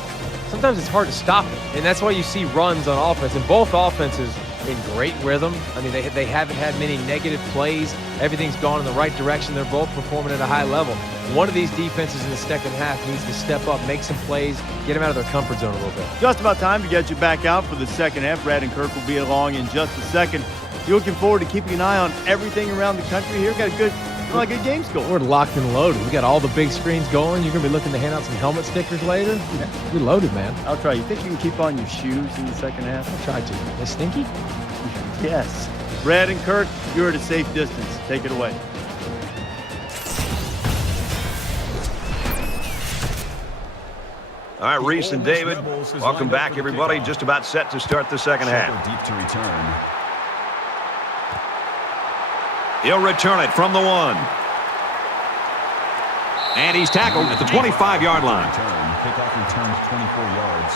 sometimes it's hard to stop it. And that's why you see runs on offense. And both offenses in great rhythm. I mean, they haven't had many negative plays. Everything's gone in the right direction. They're both performing at a high level. One of these defenses in the second half needs to step up, make some plays, get them out of their comfort zone a little bit. Just about time to get you back out for the second half. Brad and Kirk will be along in just a second. You're looking forward to keeping an eye on everything around the country here. Got a good games going. We're locked and loaded. We got all the big screens going. You're going to be looking to hand out some helmet stickers later. Yeah. We're loaded, man. I'll try. You think you can keep on your shoes in the second half? I'll try to. They stinky? Yes. Brad and Kirk, you're at a safe distance. Take it away. All right, Reese and David, welcome back, everybody. Just about set to start the second half. Deep to return. He'll return it from the 1. And he's tackled at the 25-yard line. Kickoff returns 24 yards.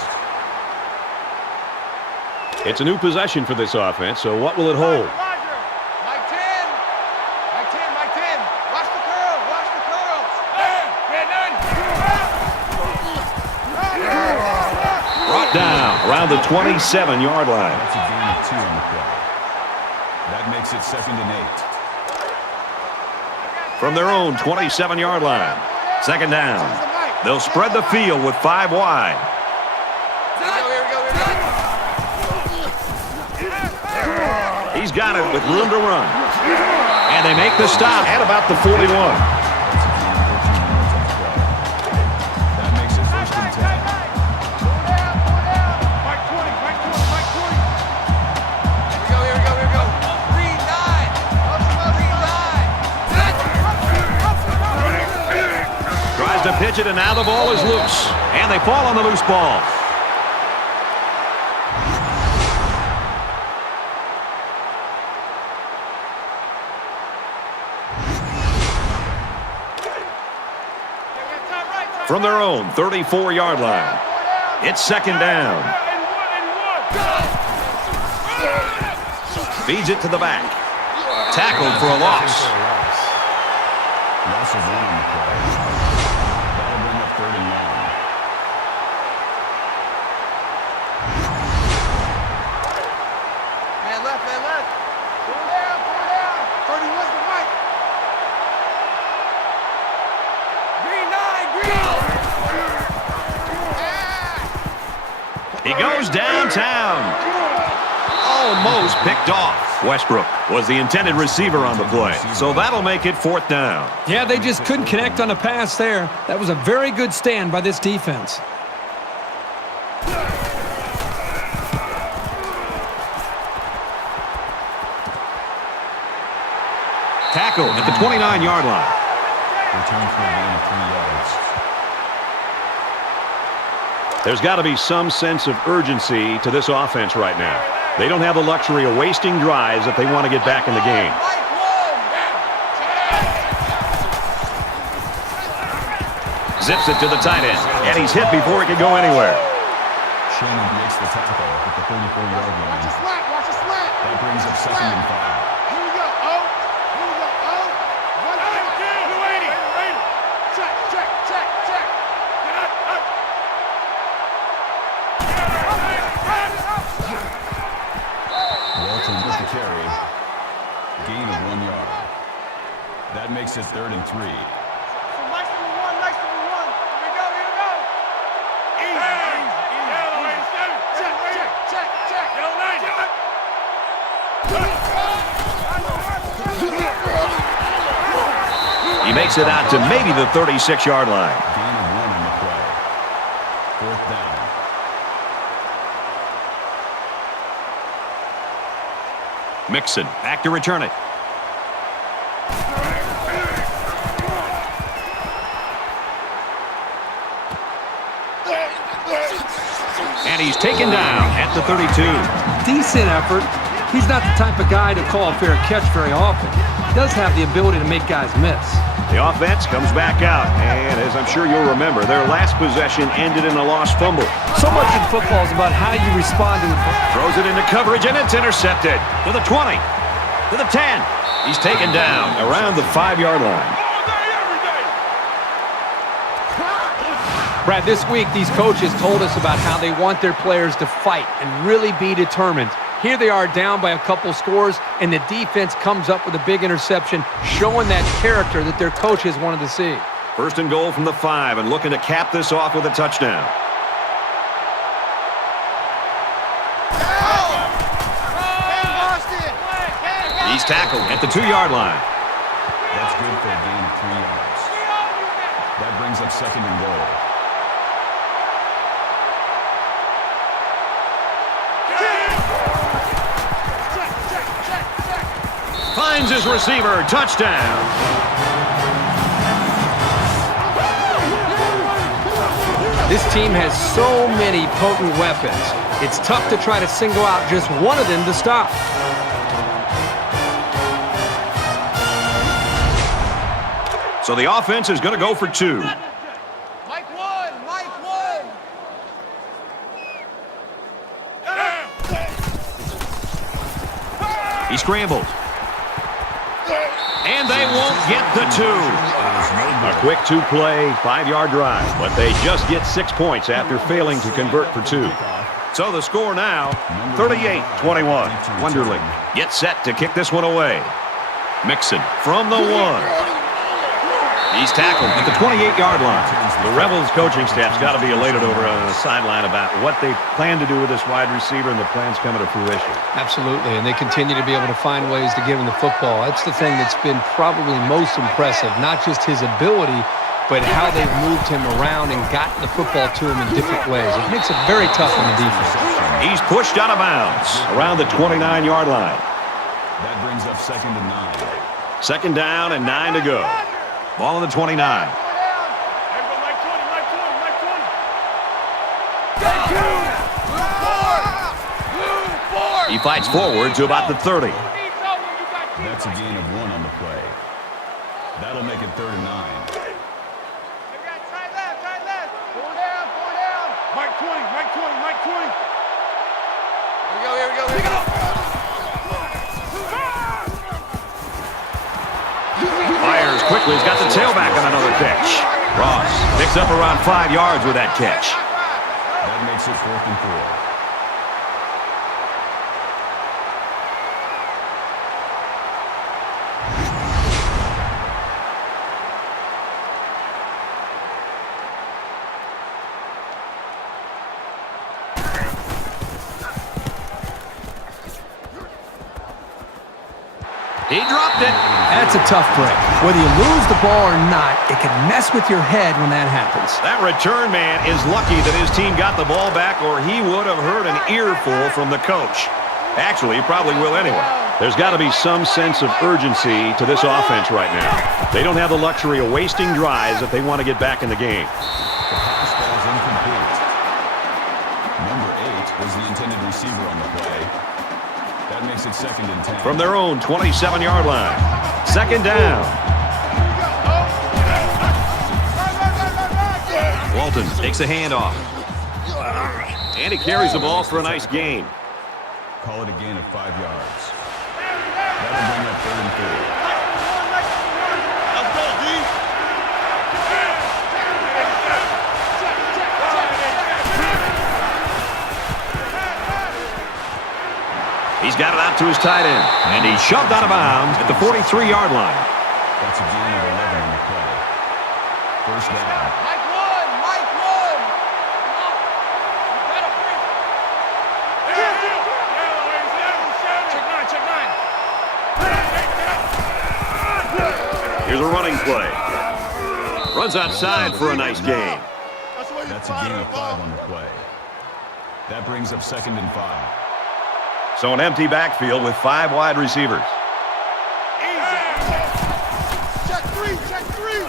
It's a new possession for this offense, so what will it hold? Roger. Mike 10. Mike 10. Mike 10. Watch the curl. Watch the curls. Brought down around the 27-yard line. That's a gain of 2 on the play. That makes it 2nd and 8. From their own 27-yard line. Second down. They'll spread the field with 5 wide. He's got it with room to run. And they make the stop at about the 41. That makes it 1st and 10. Mike 20. Mike 20. Mike 20. Here we go. 3-9. Tries to pitch it, and now the ball is loose. And they fall on the loose ball. From their own 34-yard line. It's second down. Feeds it to the back. Tackled for a loss. Loss of 1 on the play. That'll bring up 3rd and 9. Man left. Pull down. 31's the Mike. He goes downtown. Almost picked off. Westbrook was the intended receiver on the play, so that'll make it 4th down. Yeah, they just couldn't connect on a pass there. That was a very good stand by this defense. Tackled at the 29-yard line. Return for a gain of 3 yards. There's got to be some sense of urgency to this offense right now. They don't have the luxury of wasting drives if they want to get back in the game. Zips it to the tight end, and he's hit before he can go anywhere. Shannon breaks the tackle at the 34-yard line. Watch a slant. That brings up 2nd and 5. Here we go. Check. Walton with the carry. Gain of 1 yard. That makes it 3rd and 3. Nice number one. Here we go. Check. He makes it out to maybe the 36-yard line. Gain of 1 on the play. 4th down. Mixon back to return it. And he's taken down at the 32. Decent effort. He's not the type of guy to call a fair catch very often. He does have the ability to make guys miss. The offense comes back out, and as I'm sure you'll remember, their last possession ended in a lost fumble. So much in football is about how you respond to it. Throws it into coverage, and it's intercepted. To the 20. To the 10. He's taken down around the 5-yard line. Brad, this week these coaches told us about how they want their players to fight and really be determined. Here they are down by a couple scores, and the defense comes up with a big interception, showing that character that their coaches wanted to see. First and goal from the 5, and looking to cap this off with a touchdown. He's tackled at the 2-yard line. That's good for a gain of 3 yards. That brings up second and goal. Finds his receiver. Touchdown. This team has so many potent weapons. It's tough to try to single out just one of them to stop. So the offense is going to go for 2. Mike one. He scrambles. And they won't get the 2. A quick 2-play, 5-yard drive, but they just get 6 points after failing to convert for 2. So the score now, 38-21. Wonderling gets set to kick this one away. Mixon from the 1. He's tackled at the 28-yard line. The Rebels coaching staff's got to be elated over on the sideline about what they plan to do with this wide receiver, and the plan's coming to fruition. Absolutely, and they continue to be able to find ways to give him the football. That's the thing that's been probably most impressive, not just his ability, but how they've moved him around and gotten the football to him in different ways. It makes it very tough on the defense. He's pushed out of bounds around the 29-yard line. That brings up second and 9. Second down and 9 to go. Ball on the 29. He fights forward to about the 30. That's a gain of 1 on the play. That'll make it 3rd and 9. Try left. Pull down. Mike 20. Here we go. Fires quickly. He's got the tailback on another catch. Ross picks up around 5 yards with that catch. That makes it 4th and 4. He dropped it. That's a tough break. Whether you lose the ball or not, it can mess with your head when that happens. That return man is lucky that his team got the ball back, or he would have heard an earful from the coach. Actually, he probably will anyway. There's got to be some sense of urgency to this offense right now. They don't have the luxury of wasting drives if they want to get back in the game. The pass ball's incomplete. Number 8 was the intended receiver on the play. That makes it 2nd and 10. From their own 27-yard line. Second down. Walton takes a handoff. And he carries the ball for a nice gain. Call it a gain of 5 yards. That'll bring up 3rd and 4. He's got it out to his tight end, and he's shoved out of bounds at the 43-yard line. That's a gain of 11 on the play. First down. Mike one. Check 9. Here's a running play. Runs outside for a nice gain. That's a gain of 5 on the play. That brings up 2nd and 5. So an empty backfield with 5 wide receivers. Check three, check three.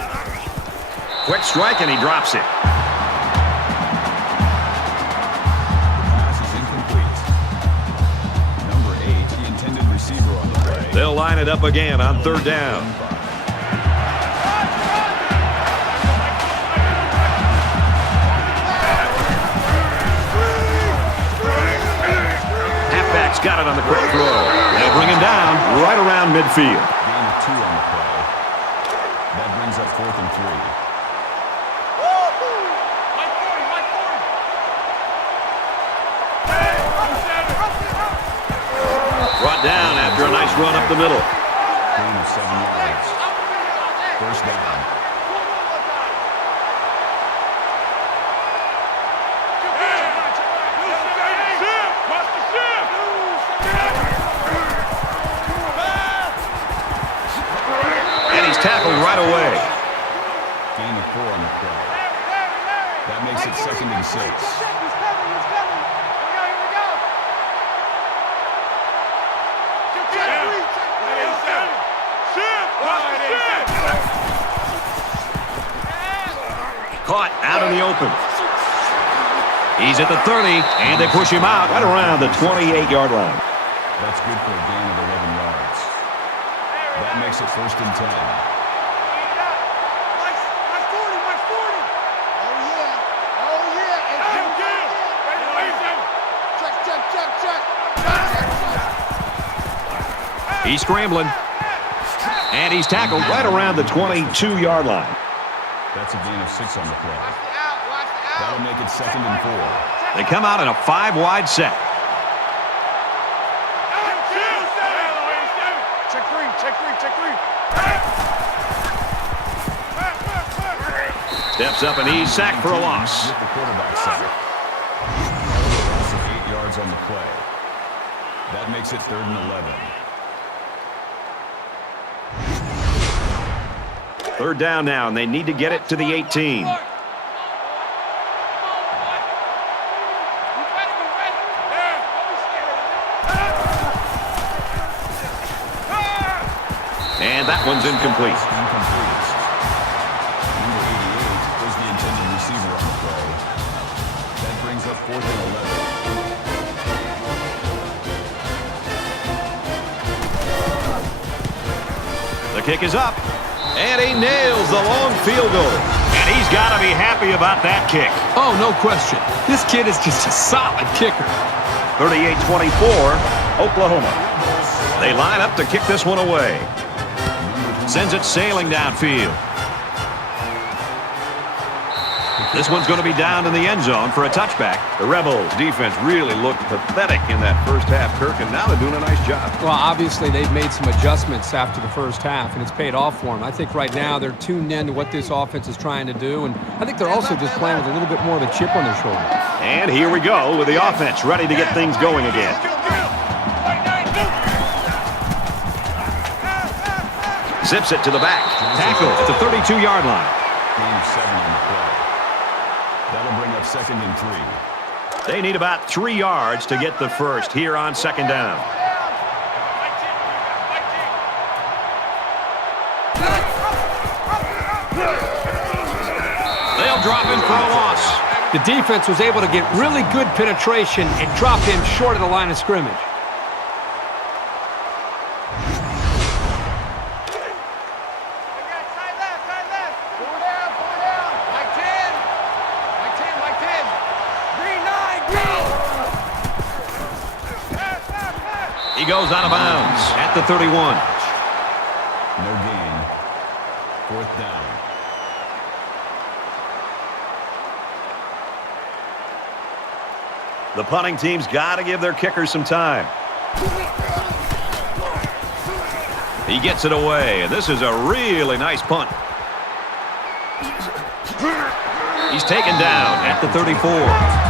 Quick strike, and he drops it. Pass is incomplete. Number 8, the intended receiver on the play. They'll line it up again on 3rd down. Halfback's got it on the quick throw. They'll bring him down right around midfield. Gain of 2 on the play. That brings up 4th and 3. Brought down after a nice run up the middle. Gain of 7 yards. First down. And he's tackled right away. Gain of 4 on the play. That makes it 2nd and 6. He's coming, he's coming. Here we go, here we go. Check three, check three. Caught out in the open. He's at the 30, and they push him out right around the 28-yard line. That's good for a gain of 11 yards. That makes it 1st and 10. Watch 40, watch 40. Oh, yeah. Oh, yeah. Check, check, check, check. He's scrambling. And he's tackled right around the 22-yard line. That's a gain of 6 on the play. Watch the out, watch the out. That'll make it 2nd and 4. They come out in a 5-wide set. Check three, check three, check three. Steps up, and he's sacked for a loss. With the quarterback sack. A loss of 8 yards on the play. That makes it 3rd and 11. 3rd down now, and they need to get it to the 18. And that one's incomplete. Incomplete. Number 88 was the intended receiver on the play. That brings up 4th and 11. The kick is up, and he nails the long field goal. And he's got to be happy about that kick. Oh, no question. This kid is just a solid kicker. 38-24, Oklahoma. They line up to kick this one away. Sends it sailing downfield. This one's going to be down in the end zone for a touchback. The Rebels defense really looked pathetic in that first half, Kirk, and now they're doing a nice job. Well, obviously, they've made some adjustments after the first half, and it's paid off for them. I think right now they're tuned in to what this offense is trying to do, and I think they're also just playing with a little bit more of a chip on their shoulder. And here we go with the offense ready to get things going again. Zips it to the back. Tackle at the 32-yard line. Gain of 7 on the play. That'll bring up 2nd and 3. They need about 3 yards to get the first here on 2nd down. They'll drop him for a loss. The defense was able to get really good penetration and drop him short of the line of scrimmage. He goes out of bounds at the 31. No gain. 4th down. The punting team's got to give their kicker some time. He gets it away, and this is a really nice punt. He's taken down at the 34.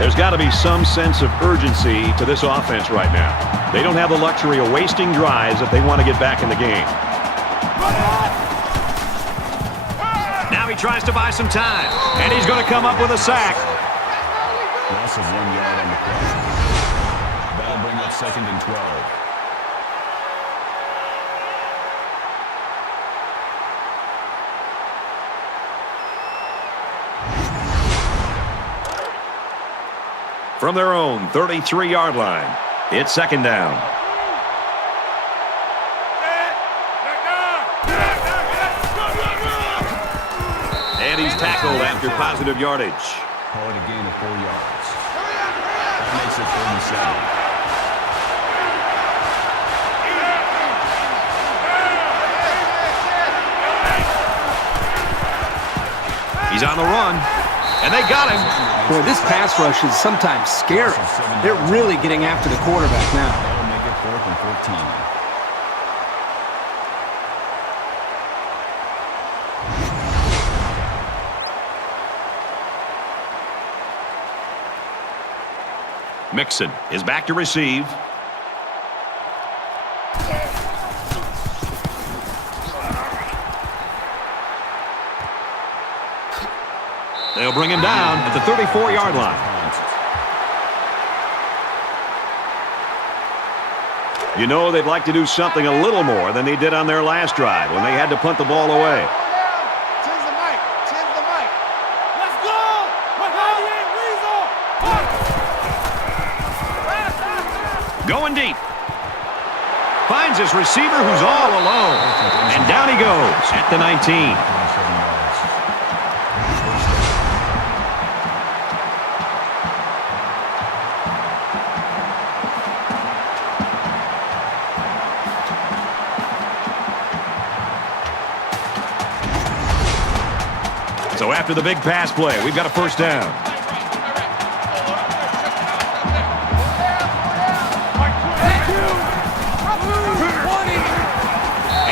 There's got to be some sense of urgency to this offense right now. They don't have the luxury of wasting drives if they want to get back in the game. Now he tries to buy some time, and he's going to come up with a sack. Loss of 1 yard on the play. second and 12. From their own 33-yard line, it's second down. And he's tackled after positive yardage. Call it a gain of 4 yards. That makes it 47. He's on the run, and they got him. Boy, this pass rush is sometimes scary. They're really getting after the quarterback now. That'll make it 4th and 14. Mixon is back to receive. They'll bring him down at the 34-yard line. You know they'd like to do something a little more than they did on their last drive when they had to punt the ball away. Change the mic. Change the mic. Let's go. Weasel. Going deep. Finds his receiver who's all alone. And down he goes at the 19. So after the big pass play, we've got a first down.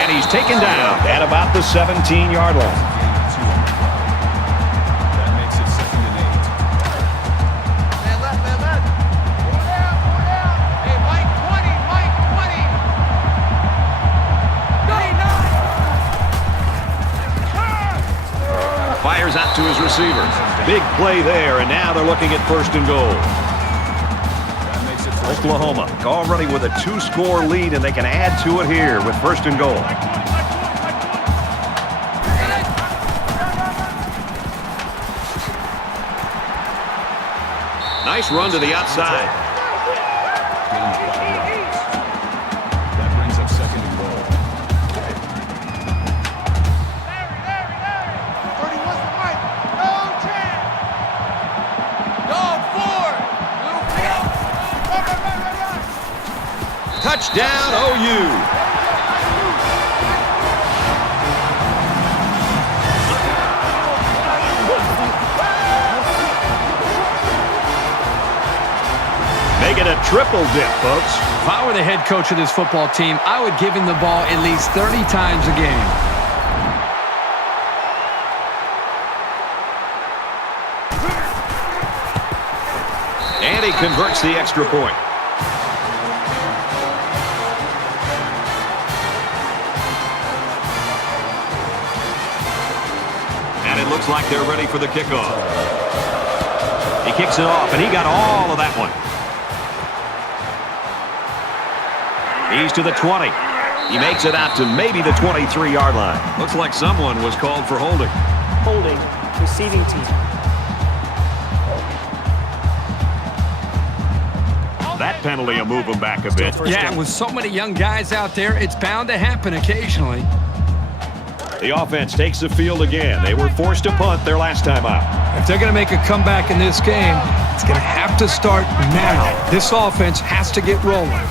And he's taken down at about the 17-yard line. That makes it 2nd and 8. Man left. Four down. Hey, Mike 20. Fires out to his receiver. Big play there, and now they're looking at 1st and goal. That makes it Oklahoma already with a 2-score lead, and they can add to it here with 1st and goal. Nice run to the outside. gain 5 yards. That brings up 2nd and goal. 31's the mic. No chance. Dog 4. Run. Touchdown, OU. Make it a triple dip, folks. If I were the head coach of this football team, I would give him the ball at least 30 times a game. And he converts the extra point. And it looks like they're ready for the kickoff. He kicks it off, and he got all of that one. He's to the 20. He makes it out to maybe the 23-yard line. Looks like someone was called for holding. Holding, receiving team. That penalty will move him back a bit. Yeah, with so many young guys out there, it's bound to happen occasionally. The offense takes the field again. They were forced to punt their last time out. If they're going to make a comeback in this game, it's going to have to start now. This offense has to get rolling.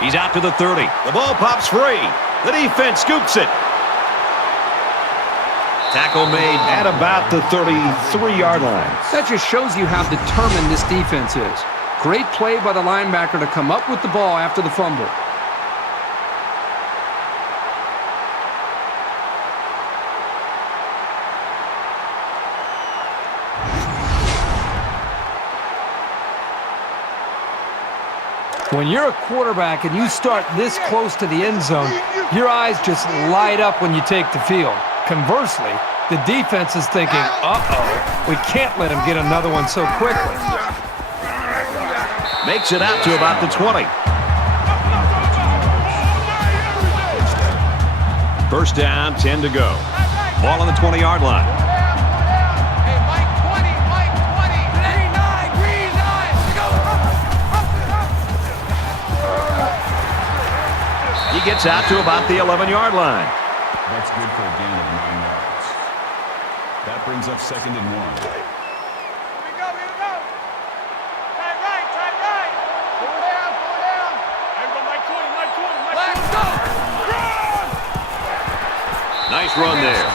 He's out to the 30. The ball pops free. The defense scoops it. Tackle made at about the 33-yard line. That just shows you how determined this defense is. Great play by the linebacker to come up with the ball after the fumble. When you're a quarterback and you start this close to the end zone, your eyes just light up when you take the field. Conversely, the defense is thinking, uh-oh, we can't let him get another one so quickly. Makes it out to about the 20. First down, 10 to go. Ball on the 20-yard line. Hey, Mike 20, Mike 20. Green 9, green 9. Go. He gets out to about the 11-yard line. That's good for a gain of 9 yards. That brings up 2nd and 1. Here we go, here we go. Try right, try right. Pull down, pull down. Everybody, Mike 20, Mike 20, Mike 20. Let's go. Nice run there.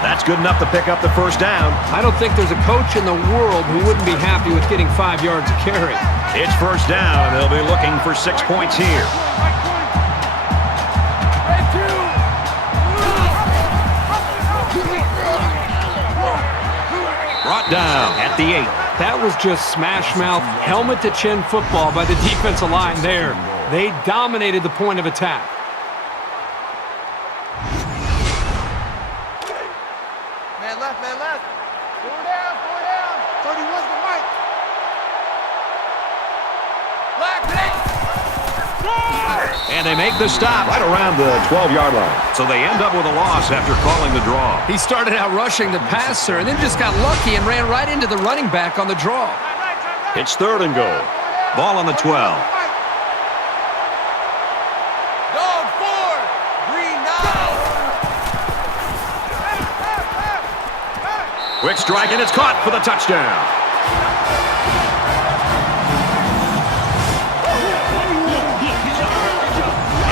That's good enough to pick up the first down. I don't think there's a coach in the world who wouldn't be happy with getting 5 yards of carry. It's first down, and they'll be looking for 6 points here. Brought down at the 8. That was just smash-mouth, helmet-to-chin football by the defensive line there. They dominated the point of attack. Man left, man left. Pull down, pull down. 31's the Mike. Black, And they make the stop right around the 12-yard line. So they end up with a loss after calling the draw. He started out rushing the passer and then just got lucky and ran right into the running back on the draw. It's 3rd and goal. Ball on the 12. Dog 4, green 9. Quick strike, and it's caught for the touchdown.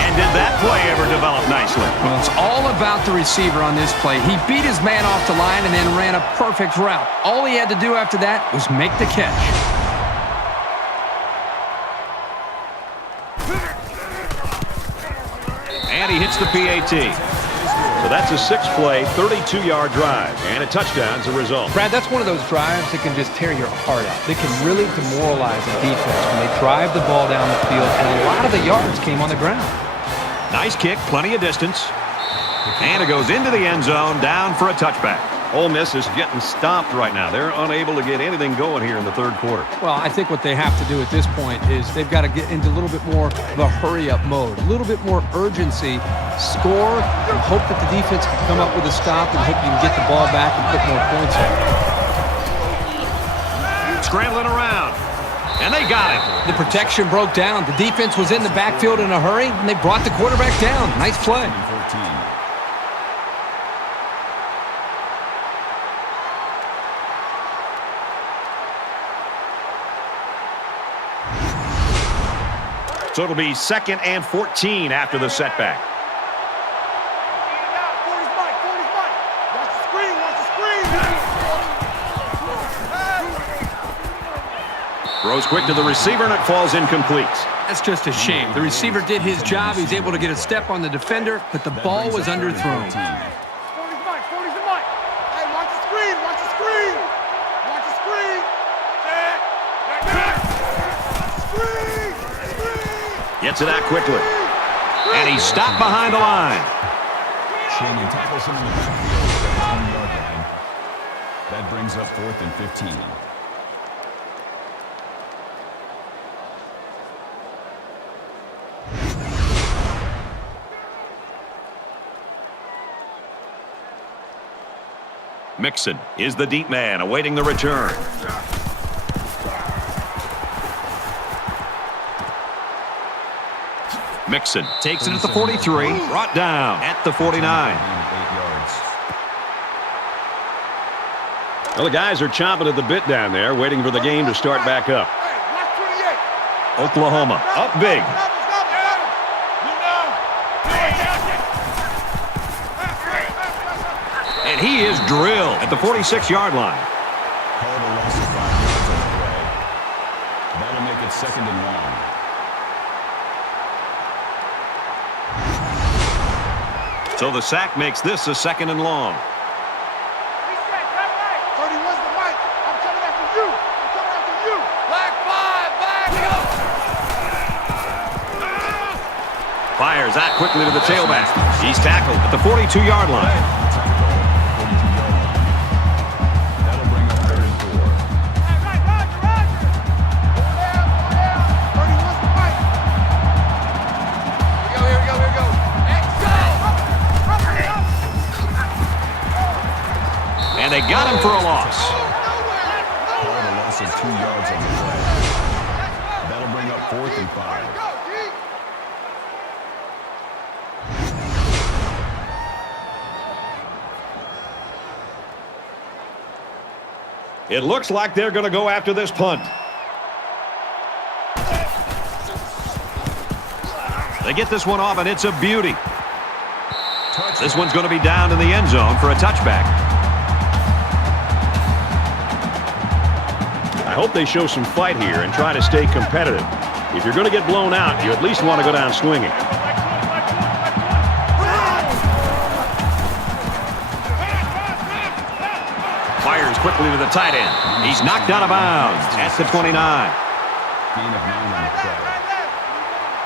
And did that play ever develop nicely? Well, it's all about the receiver on this play. He beat his man off the line and then ran a perfect route. All he had to do after that was make the catch. And he hits the PAT. So that's a 6-play, 32-yard drive, and a touchdown as a result. Brad, that's one of those drives that can just tear your heart out. They can really demoralize a defense when they drive the ball down the field, and a lot of the yards came on the ground. Nice kick, plenty of distance. And it goes into the end zone, down for a touchback. Ole Miss is getting stomped right now. They're unable to get anything going here in the third quarter. Well, I think what they have to do at this point is they've got to get into a little bit more of a hurry-up mode, a little bit more urgency, score, and hope that the defense can come up with a stop and hope you can get the ball back and put more points on. Scrambling around, and they got it. The protection broke down. The defense was in the backfield in a hurry, and they brought the quarterback down. Nice play. 14. So it'll be 2nd and 14 after the setback. 40's Mike, 40's Mike. Watch the screen, watch the screen. Throws quick to the receiver, and it falls incomplete. That's just a shame. The receiver did his job. He was able to get a step on the defender, but the ball was underthrown. 40's Mike, 40's Mike. Hey, watch the screen, watch the screen. Watch the screen. Screen, screen. Gets it out quickly. And he's stopped behind the line. Shannon tackles him in the backfield at the 20-yard line. That brings up 4th and 15. Mixon is the deep man, awaiting the return. Mixon takes it at the 43, brought down at the 49. 8 yards. Well, the guys are chomping at the bit down there, waiting for the game to start back up. Hey, watch 28. Oklahoma up big. And he is drilled at the 46-yard line. Called a loss of 5 yards on the play. That'll make it 2nd and long. So the sack makes this a 2nd and long. 31's the Mike. I'm coming after you. I'm coming after you. Black 5, black. Fires out quickly to the tailback. He's tackled at the 42-yard line. That'll bring up 3rd and 4. Right, Roger. Pull down, pull down. They got him for a loss. Called a loss of 2 yards on the play. That'll bring up 4th and 5. It looks like they're going to go after this punt. They get this one off, and it's a beauty. This one's going to be down in the end zone for a touchback. I hope they show some fight here and try to stay competitive. If you're going to get blown out, you at least want to go down swinging. Fires quickly to the tight end. He's knocked out of bounds at the 29. Gain of 9 on the play.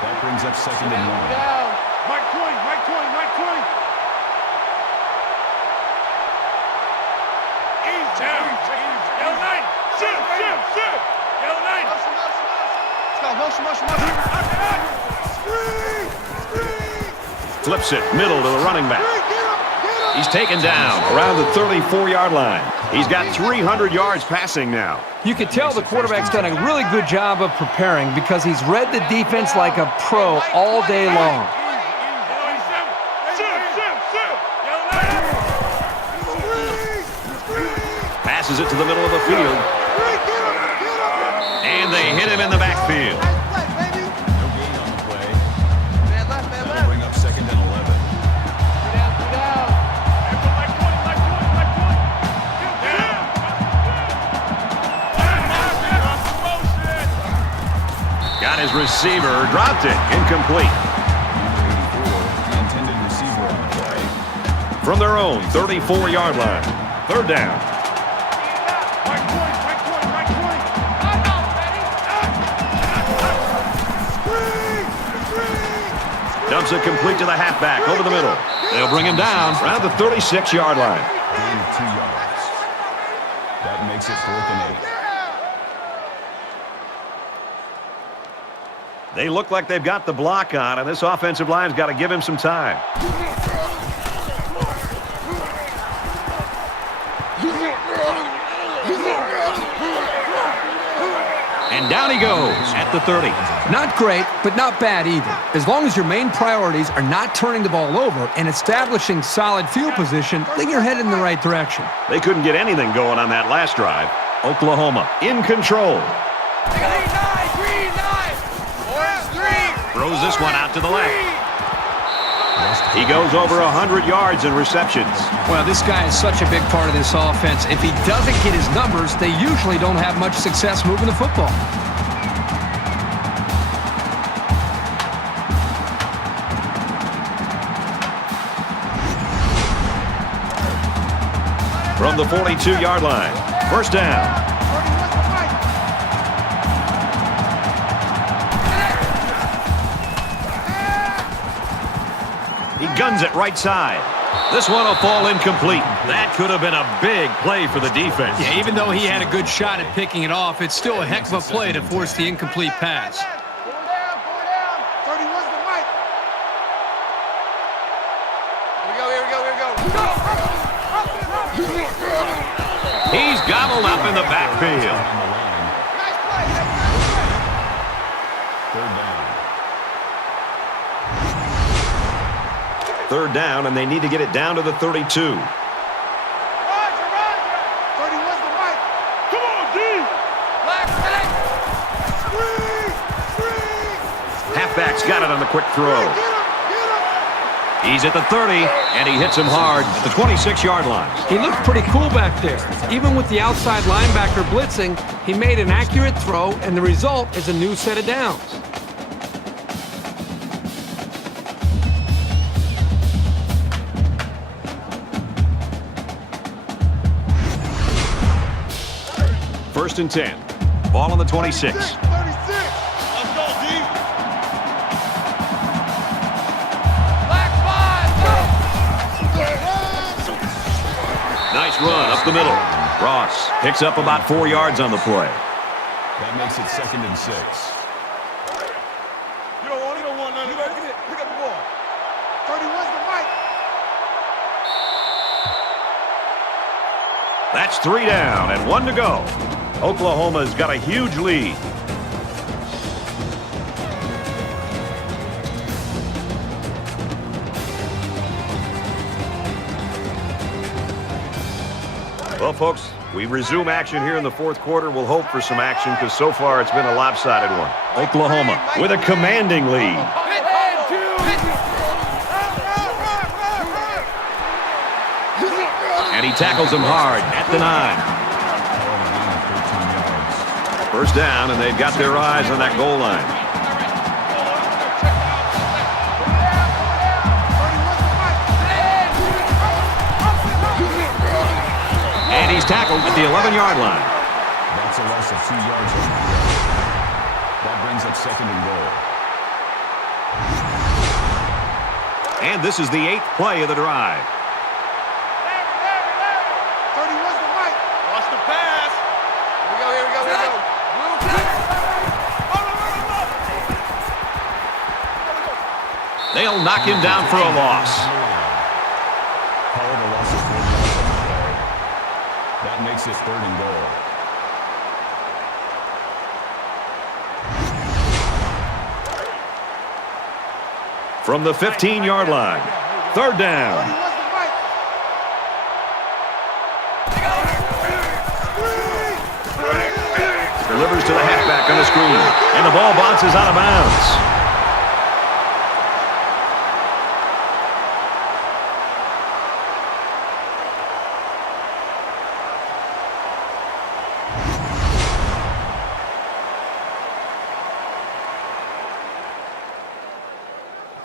That brings up 2nd and 1. Mike 20, Mike 20, Mike 20. Flips it middle to the running back. He's taken down around the 34-yard line. He's got 300 yards passing now. You can tell the quarterback's done a really good job of preparing because he's read the defense like a pro all day long. Passes it to the middle of the field. And they hit him in the backfield. No gain on the play. That'll bring up 2nd and 11. Got his receiver, dropped it, incomplete. 84, the intended receiver on the play. From their own 34-yard line. 3rd down. Dumps it complete to the halfback over the middle. They'll bring him down around the 36-yard line. Gain of 2 yards. That makes it 4th and 8. They look like they've got the block on, and this offensive line's got to give him some time. And down he goes at the 30. Not great, but not bad either. As long as your main priorities are not turning the ball over and establishing solid field position, then you're headed in the right direction. They couldn't get anything going on that last drive. Oklahoma in control. Throws this one out to the left. He goes over 100 yards in receptions. Well, this guy is such a big part of this offense. If he doesn't get his numbers, they usually don't have much success moving the football. From the 42-yard line, 1st down. He guns it right side. This one will fall incomplete. That could have been a big play for the defense. Yeah, even though he had a good shot at picking it off, it's still a heck of a play to force the incomplete pass. Going down, going down. 31's the mic. Here we go. He's gobbled up in the backfield. Nice play. 3rd down. 3rd down, and they need to get it down to the 32. Roger. 31's the mic. Come on, D. Black flag. Screen. Halfback's got it on the quick throw. Get him. He's at the 30, and he hits him hard at the 26-yard line. He looked pretty cool back there. Even with the outside linebacker blitzing, he made an accurate throw, and the result is a new set of downs. First and 10. Ball on the 26. 36. Let's go, D. Black 5. Nice run up the middle. Ross picks up about 4 yards on the play. That makes it 2nd and 6. You don't want none. You better get it. Pick up the ball. 31's the mic. That's 3 down and 1 to go. Oklahoma's got a huge lead. Well, folks, we resume action here in the fourth quarter. We'll hope for some action because so far it's been a lopsided one. Oklahoma with a commanding lead. And he tackles him hard at the 9. First down, and they've got their eyes on that goal line. And he's tackled at the 11-yard line. That's a loss of 2 yards on the play. That brings up second and goal. And this is the 8th play of the drive. 31's the mic. Watch the pass. Here we go. They'll knock him down for a loss. Call it a loss of 4 yards on the play. That makes it third and goal. From the 15-yard line. Third down. 31's the mic. Delivers to the halfback on the screen. And the ball bounces out of bounds.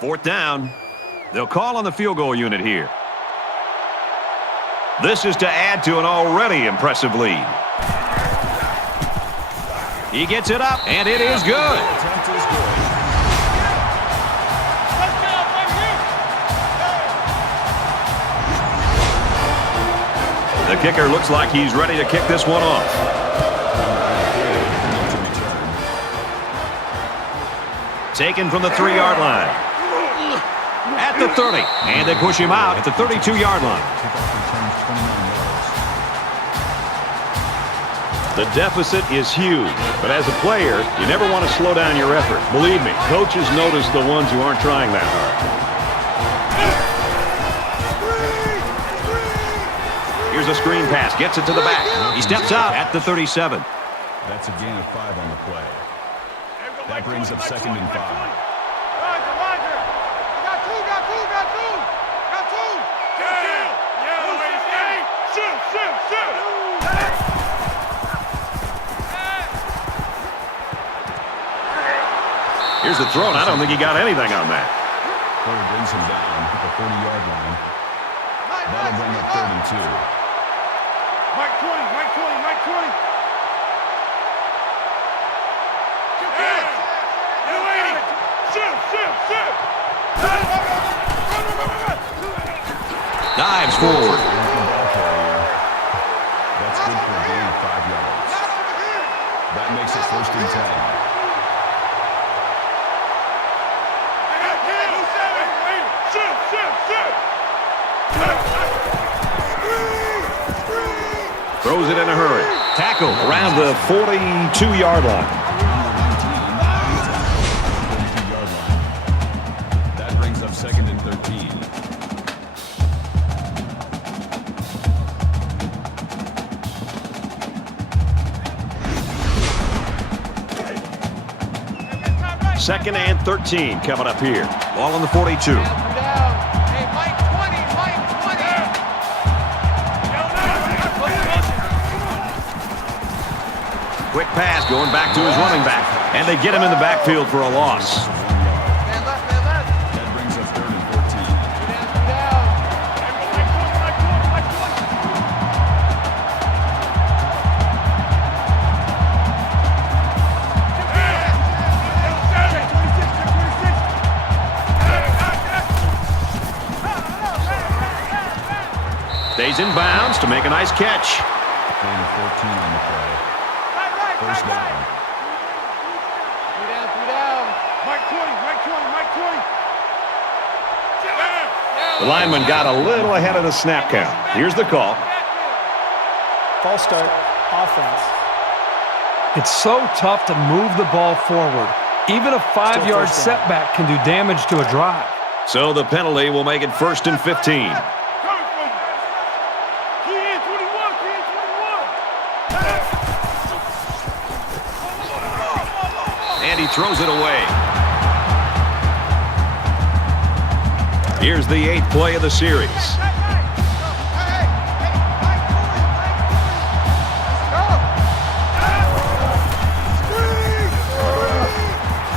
Fourth down. They'll call on the field goal unit here. This is to add to an already impressive lead. He gets it up, and it is good. The kicker looks like he's ready to kick this one off. Taken from the 3-yard line. At the 30, and they push him out at the 32-yard line. The deficit is huge, but as a player, you never want to slow down your effort. Believe me, coaches notice the ones who aren't trying that hard. Here's a screen pass, gets it to the back. He steps out at the 37. That's a gain of 5 on the play. That brings up second and 5. Here's the throw, and I don't think he got anything on that. Porter brings him down at the 40-yard line. That'll bring up third and 2. Mike 20. Dives forward. That's good for a gain of 5 yards. That makes it first and 10. Throws it in a hurry. Tackle around the 42-yard line. That brings up second and 13. Second and 13 coming up here. Ball on the 42. Quick pass going back to his running back. And they get him in the backfield for a loss. That brings up third and 14. Stays in bounds to make a nice catch. Gain of 14 on the play. First down. Three down. Mike 20. The lineman got a little ahead of the snap count. Here's the call. False start, offense. It's so tough to move the ball forward. Even a 5-yard setback can do damage to a drive. So the penalty will make it 1st and 15. And he throws it away. Here's the 8th play of the series.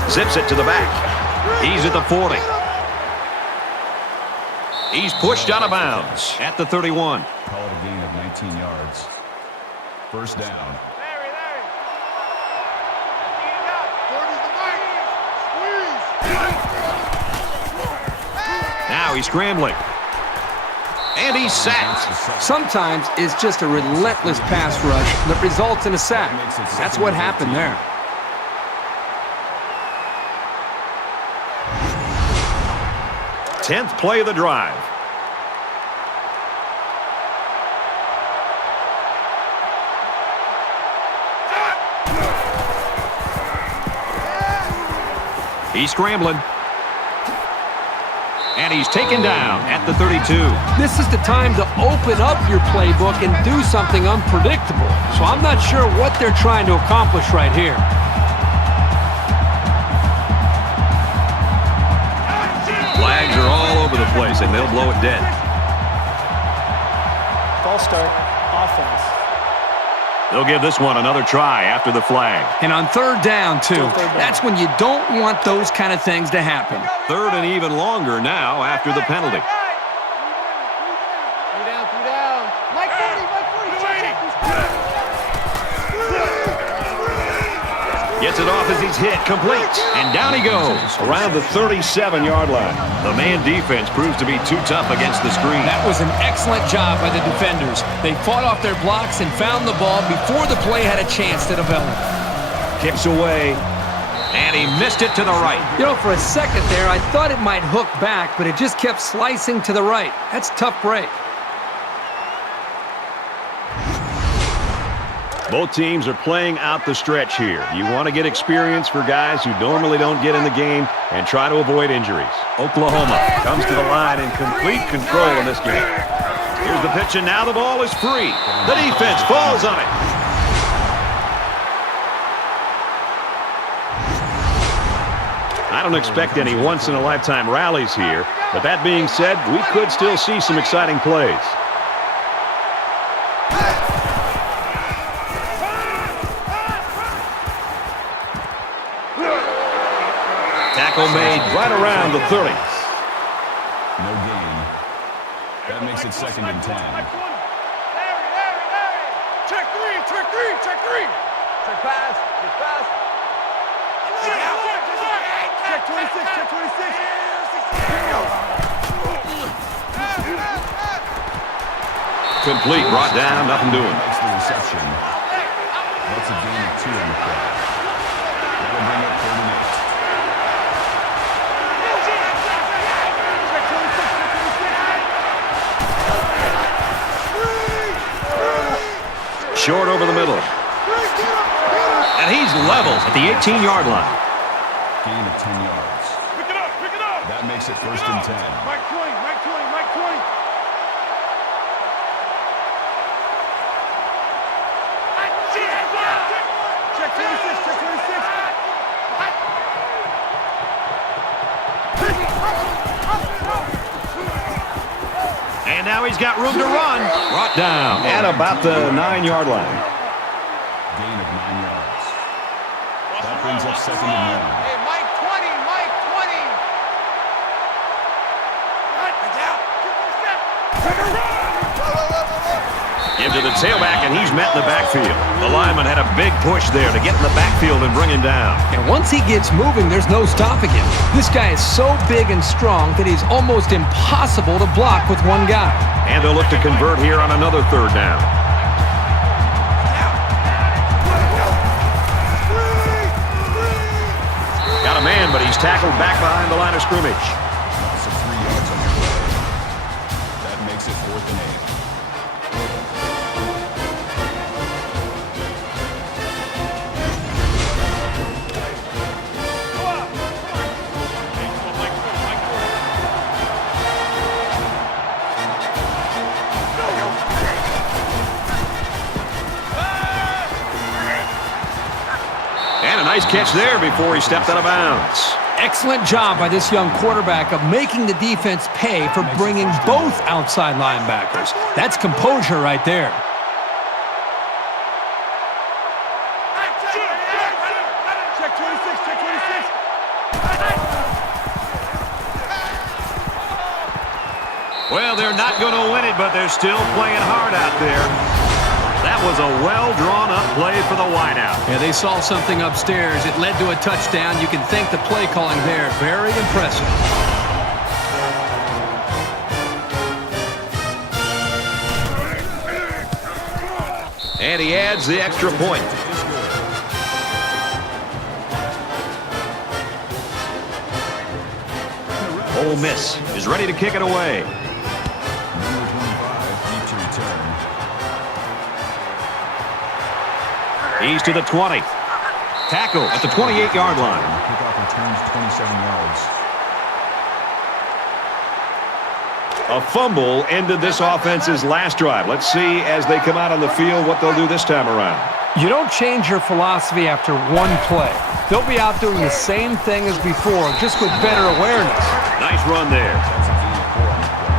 Zips it to the back. He's at the 40. He's pushed out of bounds at the 31. Call it a gain of 19 yards. First down. Now he's scrambling. And he's sacked. Sometimes it's just a relentless pass rush that results in a sack. That's what happened there. Tenth play of the drive. He's scrambling. And he's taken down at the 32. This is the time to open up your playbook and do something unpredictable. So I'm not sure what they're trying to accomplish right here. Flags are all over the place, and they'll blow it dead. False start, offense. They'll give this one another try after the flag. And on 3rd down, too, that's when you don't want those kind of things to happen. 3rd and even longer now after the penalty. 3 down, 3 down. Mike 40, Mike 40. Gets it off as he's hit, complete, and down he goes around the 37-yard line. The man defense proves to be too tough against the screen. That was an excellent job by the defenders. They fought off their blocks and found the ball before the play had a chance to develop. Kicks away, and he missed it to the right. You know, for a second there, I thought it might hook back, but it just kept slicing to the right. That's a tough break. Both teams are playing out the stretch here. You want to get experience for guys who normally don't get in the game and try to avoid injuries. Oklahoma comes to the line in complete control in this game. Here's the pitch, and now the ball is free. The defense falls on it. I don't expect any once-in-a-lifetime rallies here, but that being said, we could still see some exciting plays. Tackle made right around the 30. No gain. That makes it 2nd and 10. Check 3, check 3, check 3. Check pass, check pass. Check 26, check 26. Complete, brought down, nothing doing. Makes the reception. That's a gain of 2 on the play. That'll bring up 3rd and 8. Short over the middle. And he's level at the 18-yard line. Gain of 10 yards. Pick it up, pick it up. That makes it 1st and 10. Mike 20, Mike 20, Mike 20. Check 26, check 26. And now he's got room to run. Brought down at about the 9-yard line. Gain of 9 yards. That brings up 2nd and 1. Hey, Mike 20, Mike 20. Give to the tailback, and he's met in the backfield. The lineman had a big push there to get in the backfield and bring him down. And once he gets moving, there's no stopping him. This guy is so big and strong that he's almost impossible to block with one guy. And they'll look to convert here on another 3rd down. Got a man, but he's tackled back behind the line of scrimmage. Loss of 3 yards on the play. That makes it 4th and 8. Nice catch there before he stepped out of bounds. Excellent job by this young quarterback of making the defense pay for bringing both outside linebackers. That's composure right there. Check 26, check 26. Well, they're not going to win it, but they're still playing hard out there. That was a well-drawn-up play for the wideout. Yeah, they saw something upstairs. It led to a touchdown. You can thank the play calling there. Very impressive. And he adds the extra point. Ole Miss is ready to kick it away. Number 25 deep to return. He's to the 20. Tackle at the 28-yard line. Kickoff returns 27 yards. A fumble ended this offense's last drive. Let's see as they come out on the field what they'll do this time around. You don't change your philosophy after one play. They'll be out doing the same thing as before, just with better awareness. Nice run there. That's a gain of 4 on the play.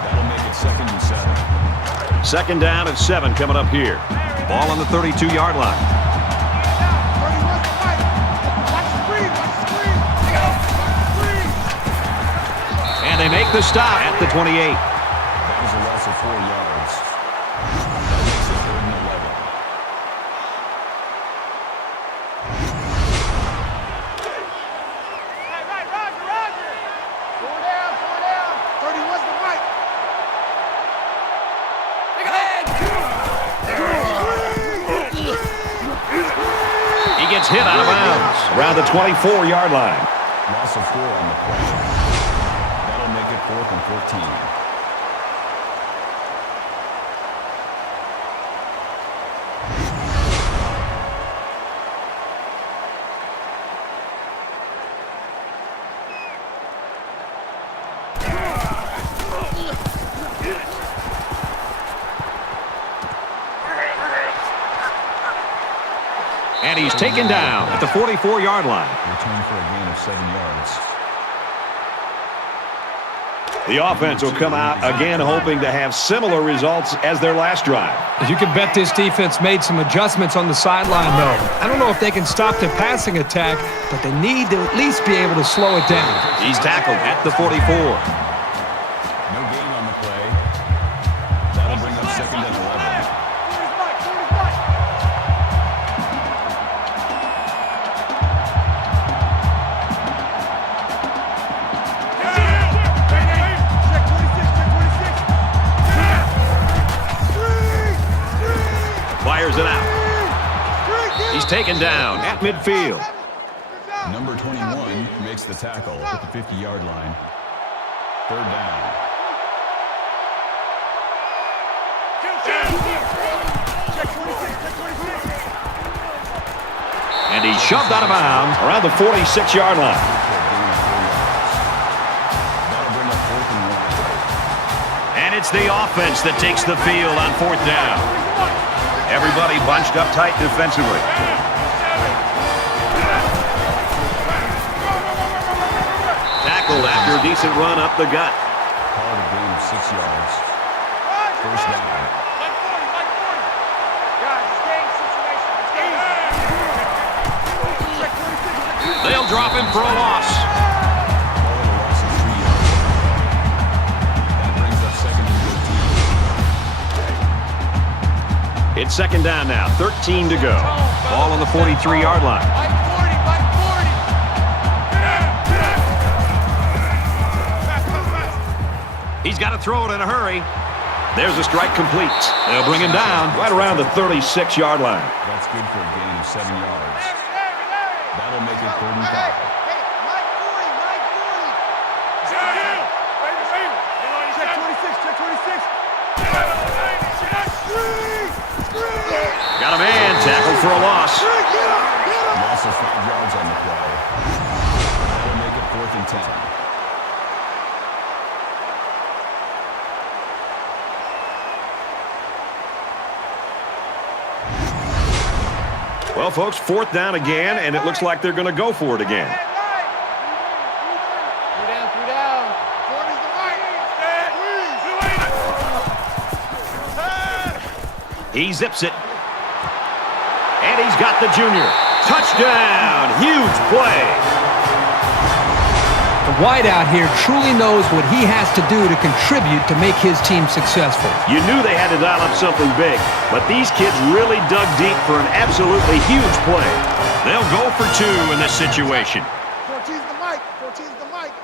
That'll make it 2nd and 7. Second down and 7 coming up here. Ball on the 32-yard line. 31's the fight. Watch the screen, watch the screen. Watch the screen. And they make the stop at the 28. That is a loss of 4 yards. That makes it 3rd and 11. Right, Roger. Go down. 31's the fight. He gets hit out of bounds around the 24-yard line. Loss of 4 on the play. That'll make it 4th and 14. And he's taken down at the 44-yard line. Return for a gain of 7 yards. The offense will come out again hoping to have similar results as their last drive. You can bet this defense made some adjustments on the sideline, though. I don't know if they can stop the passing attack, but they need to at least be able to slow it down. He's tackled at the 44. No gain on the play. That'll bring up 2nd and 11. Fires it out. He's taken down at midfield. Number 21 makes the tackle at the 50-yard line. 3rd down. And he's shoved out of bounds around the 46-yard line. That'll bring up 4th and 1. And it's the offense that takes the field on 4th down. Everybody bunched up tight defensively. Tackled after a decent run up the gut. Call it a gain of 6 yards. 1st down. They'll drop him for a loss. Call it a loss of 3 yards. That brings up 2nd and 13. It's 2nd down now. 13 to go. Ball on the 43-yard line. He's got to throw it in a hurry. There's a strike complete. They'll bring him down right around the 36-yard line. That's good for a gain of 7 yards. That'll make it 3rd and 5. Check 26. Got a man tackled for a loss. Loss of 5 yards on the play. That'll make it 4th and 10. Well, folks, 4th down again, and it looks like they're going to go for it again. 3 down. 40's the mic. He zips it. And he's got the junior. Touchdown! Huge play. The wideout here truly knows what he has to do to contribute to make his team successful. You knew they had to dial up something big, but these kids really dug deep for an absolutely huge play. They'll go for 2 in this situation. 14's the mic. 14's the mic.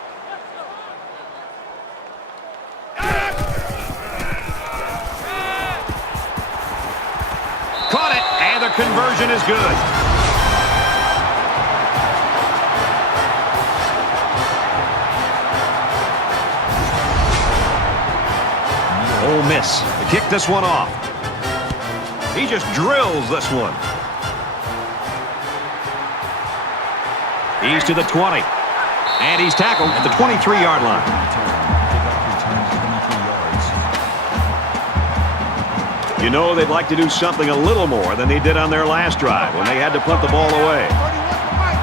Caught it, and the conversion is good. Ole Miss to kick this one off. He just drills this one. He's to the 20. And he's tackled at the 23-yard line. You know they'd like to do something a little more than they did on their last drive when they had to punt the ball away. 31's the mic.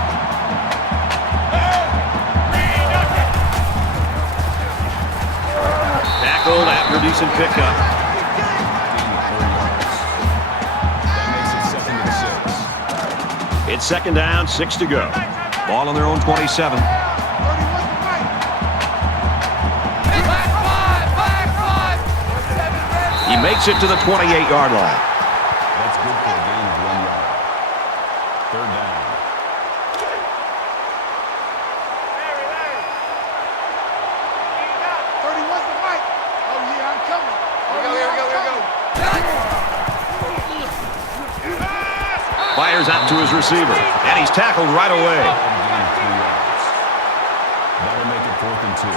Tackled after a decent pickup. It's 2nd down, 6 to go. Ball on their own 27. 31's the mic. He makes it to the 28-yard line. That's good for a gain of 1 yard. 3rd down. 31's the mic. Oh, yeah, I'm coming. Here we go. Fires out to his receiver, and he's tackled right away. Gain of 3 yards. That'll make it 4th and 2.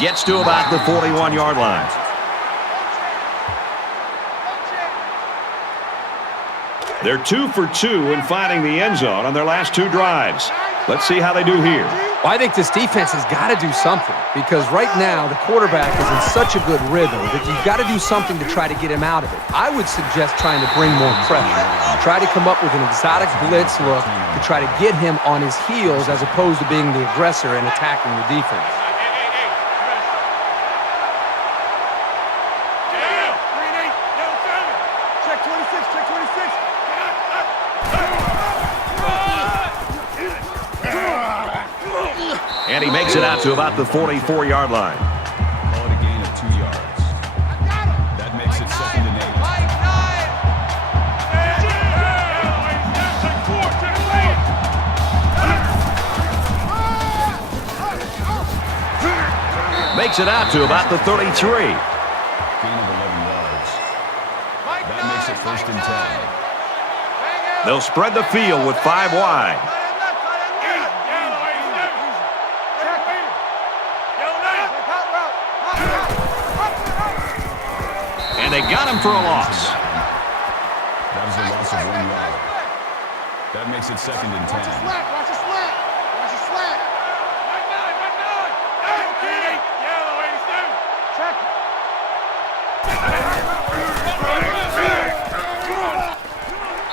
Gets to about the 41-yard line. They're 2 for 2 in finding the end zone on their last 2 drives. Let's see how they do here. Well, I think this defense has got to do something because right now the quarterback is in such a good rhythm that you've got to do something to try to get him out of it. I would suggest trying to bring more pressure. Try to come up with an exotic blitz look to try to get him on his heels as opposed to being the aggressor and attacking the defense. Check 26, check 26. And he makes it out to about the 44-yard line. Call it a gain of 2 yards. That makes it 2nd and 8. Makes it out to about the 33. Gain of 11 yards. That makes it 1st and 10. They'll spread the field with 5 wide. And they got him for a loss. That is a loss of 1 yard. That makes it 2nd and 10. Watch your slack, watch your slack. Watch your slack. Check.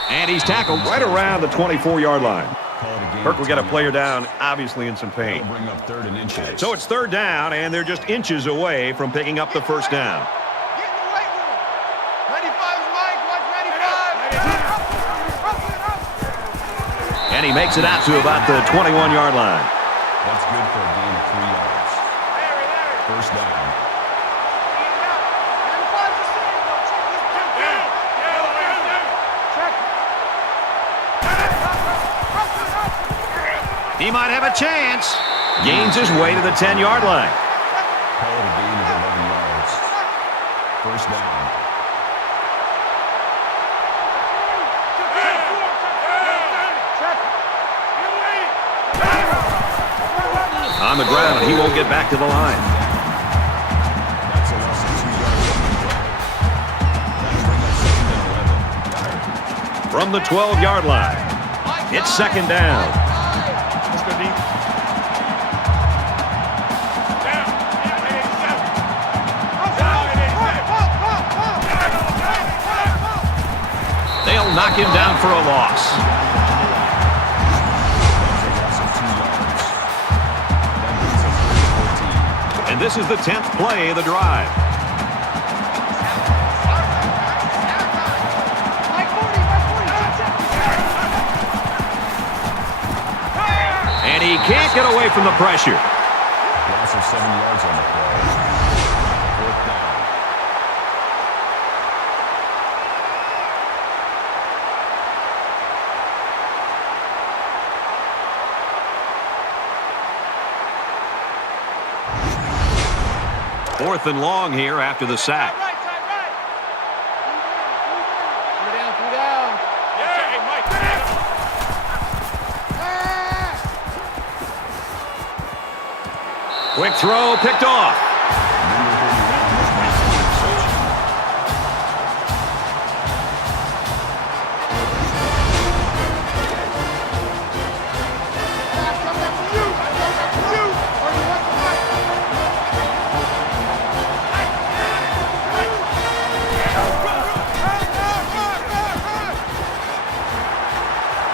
And he's tackled right around the 24-yard line. Call it a gain Kirk of will get a 10 player yards. down, obviously in some pain. That'll bring up 3rd and inches. So it's 3rd down, and they're just inches away from picking up the 1st down. Get in the weight room. 95's Mike, watch 95. And he makes it out to about the 21-yard line. That's good for a gain of 3 yards. 1st down. 95's the same, though. Check this. He might have a chance. Gains his way to the 10-yard line. Call it a gain of 11 yards. 1st down. On the ground, and he won't get back to the line. That's a loss of 2 yards. That'll bring up 2nd and 11. From from the 12-yard line. It's second down. Let's go deep. They'll knock him down for a loss. And this is the 10th play of the drive. And he can't get away from the pressure. Loss of 7 yards on the play. Fourth down. Fourth and long here after the sack. Right. Three down. Yeah, hey, Mike. Quick throw, picked off.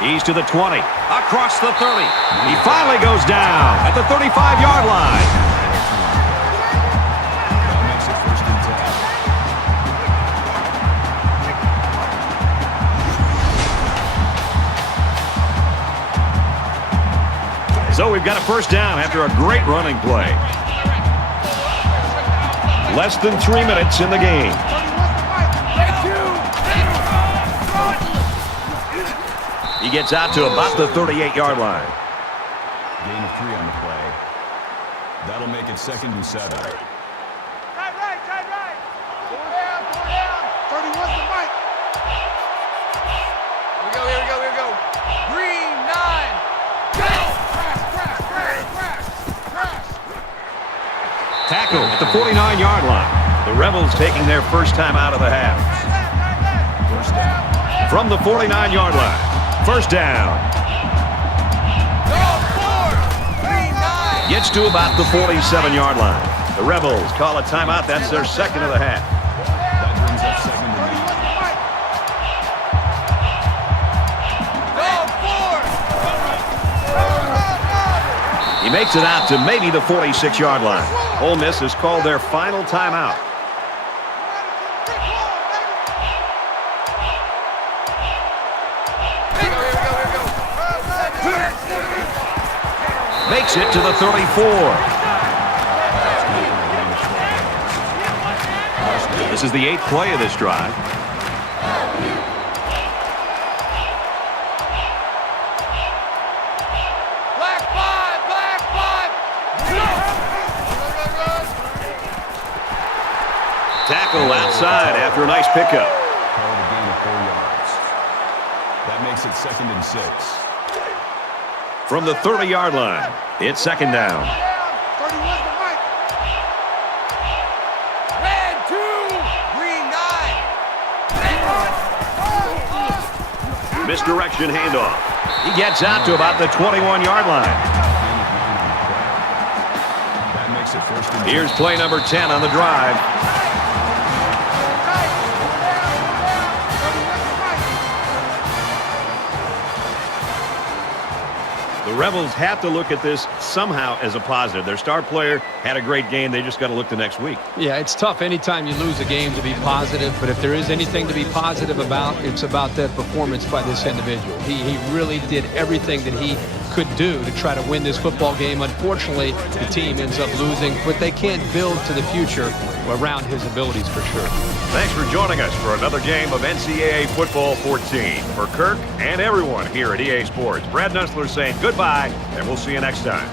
He's to the 20, across the 30. He finally goes down at the 35-yard line. That makes it first and 10. So we've got a first down after a great running play. Less than 3 minutes in the game. He gets out to about the 38-yard line. Gain of 3 on the play. That'll make it second and 7. Tight right. Four down. 31's the mic. Here we go. Green 9. Go! Crash. Tackle at the 49-yard line. The Rebels taking their first time out of the half. First down. From the 49-yard line. First down. Gets to about the 47-yard line. The Rebels call a timeout. That's their second of the half. That brings up second and 8. He makes it out to maybe the 46-yard line. Ole Miss has called their final timeout. Makes it to the 34. This is the 8th play of this drive. Black five. Tackle outside after a nice pickup. Called a gain of 4 yards. That makes it second and 6. From the 30-yard line, it's second down. 31's the mic. Red 2. Green 9. Misdirection handoff. He gets out to about the 21-yard line. That makes it first and 10. Here's play number 10 on the drive. The Rebels have to look at this somehow as a positive. Their star player had a great game. They just got to look to next week. Yeah, it's tough anytime you lose a game to be positive, but if there is anything to be positive about, it's about that performance by this individual. He really did everything that he could do to try to win this football game. Unfortunately, the team ends up losing, but they can't build to the future around his abilities for sure. Thanks for joining us for another game of NCAA Football 14. For Kirk and everyone here at EA Sports, Brad Nussler saying goodbye, and we'll see you next time.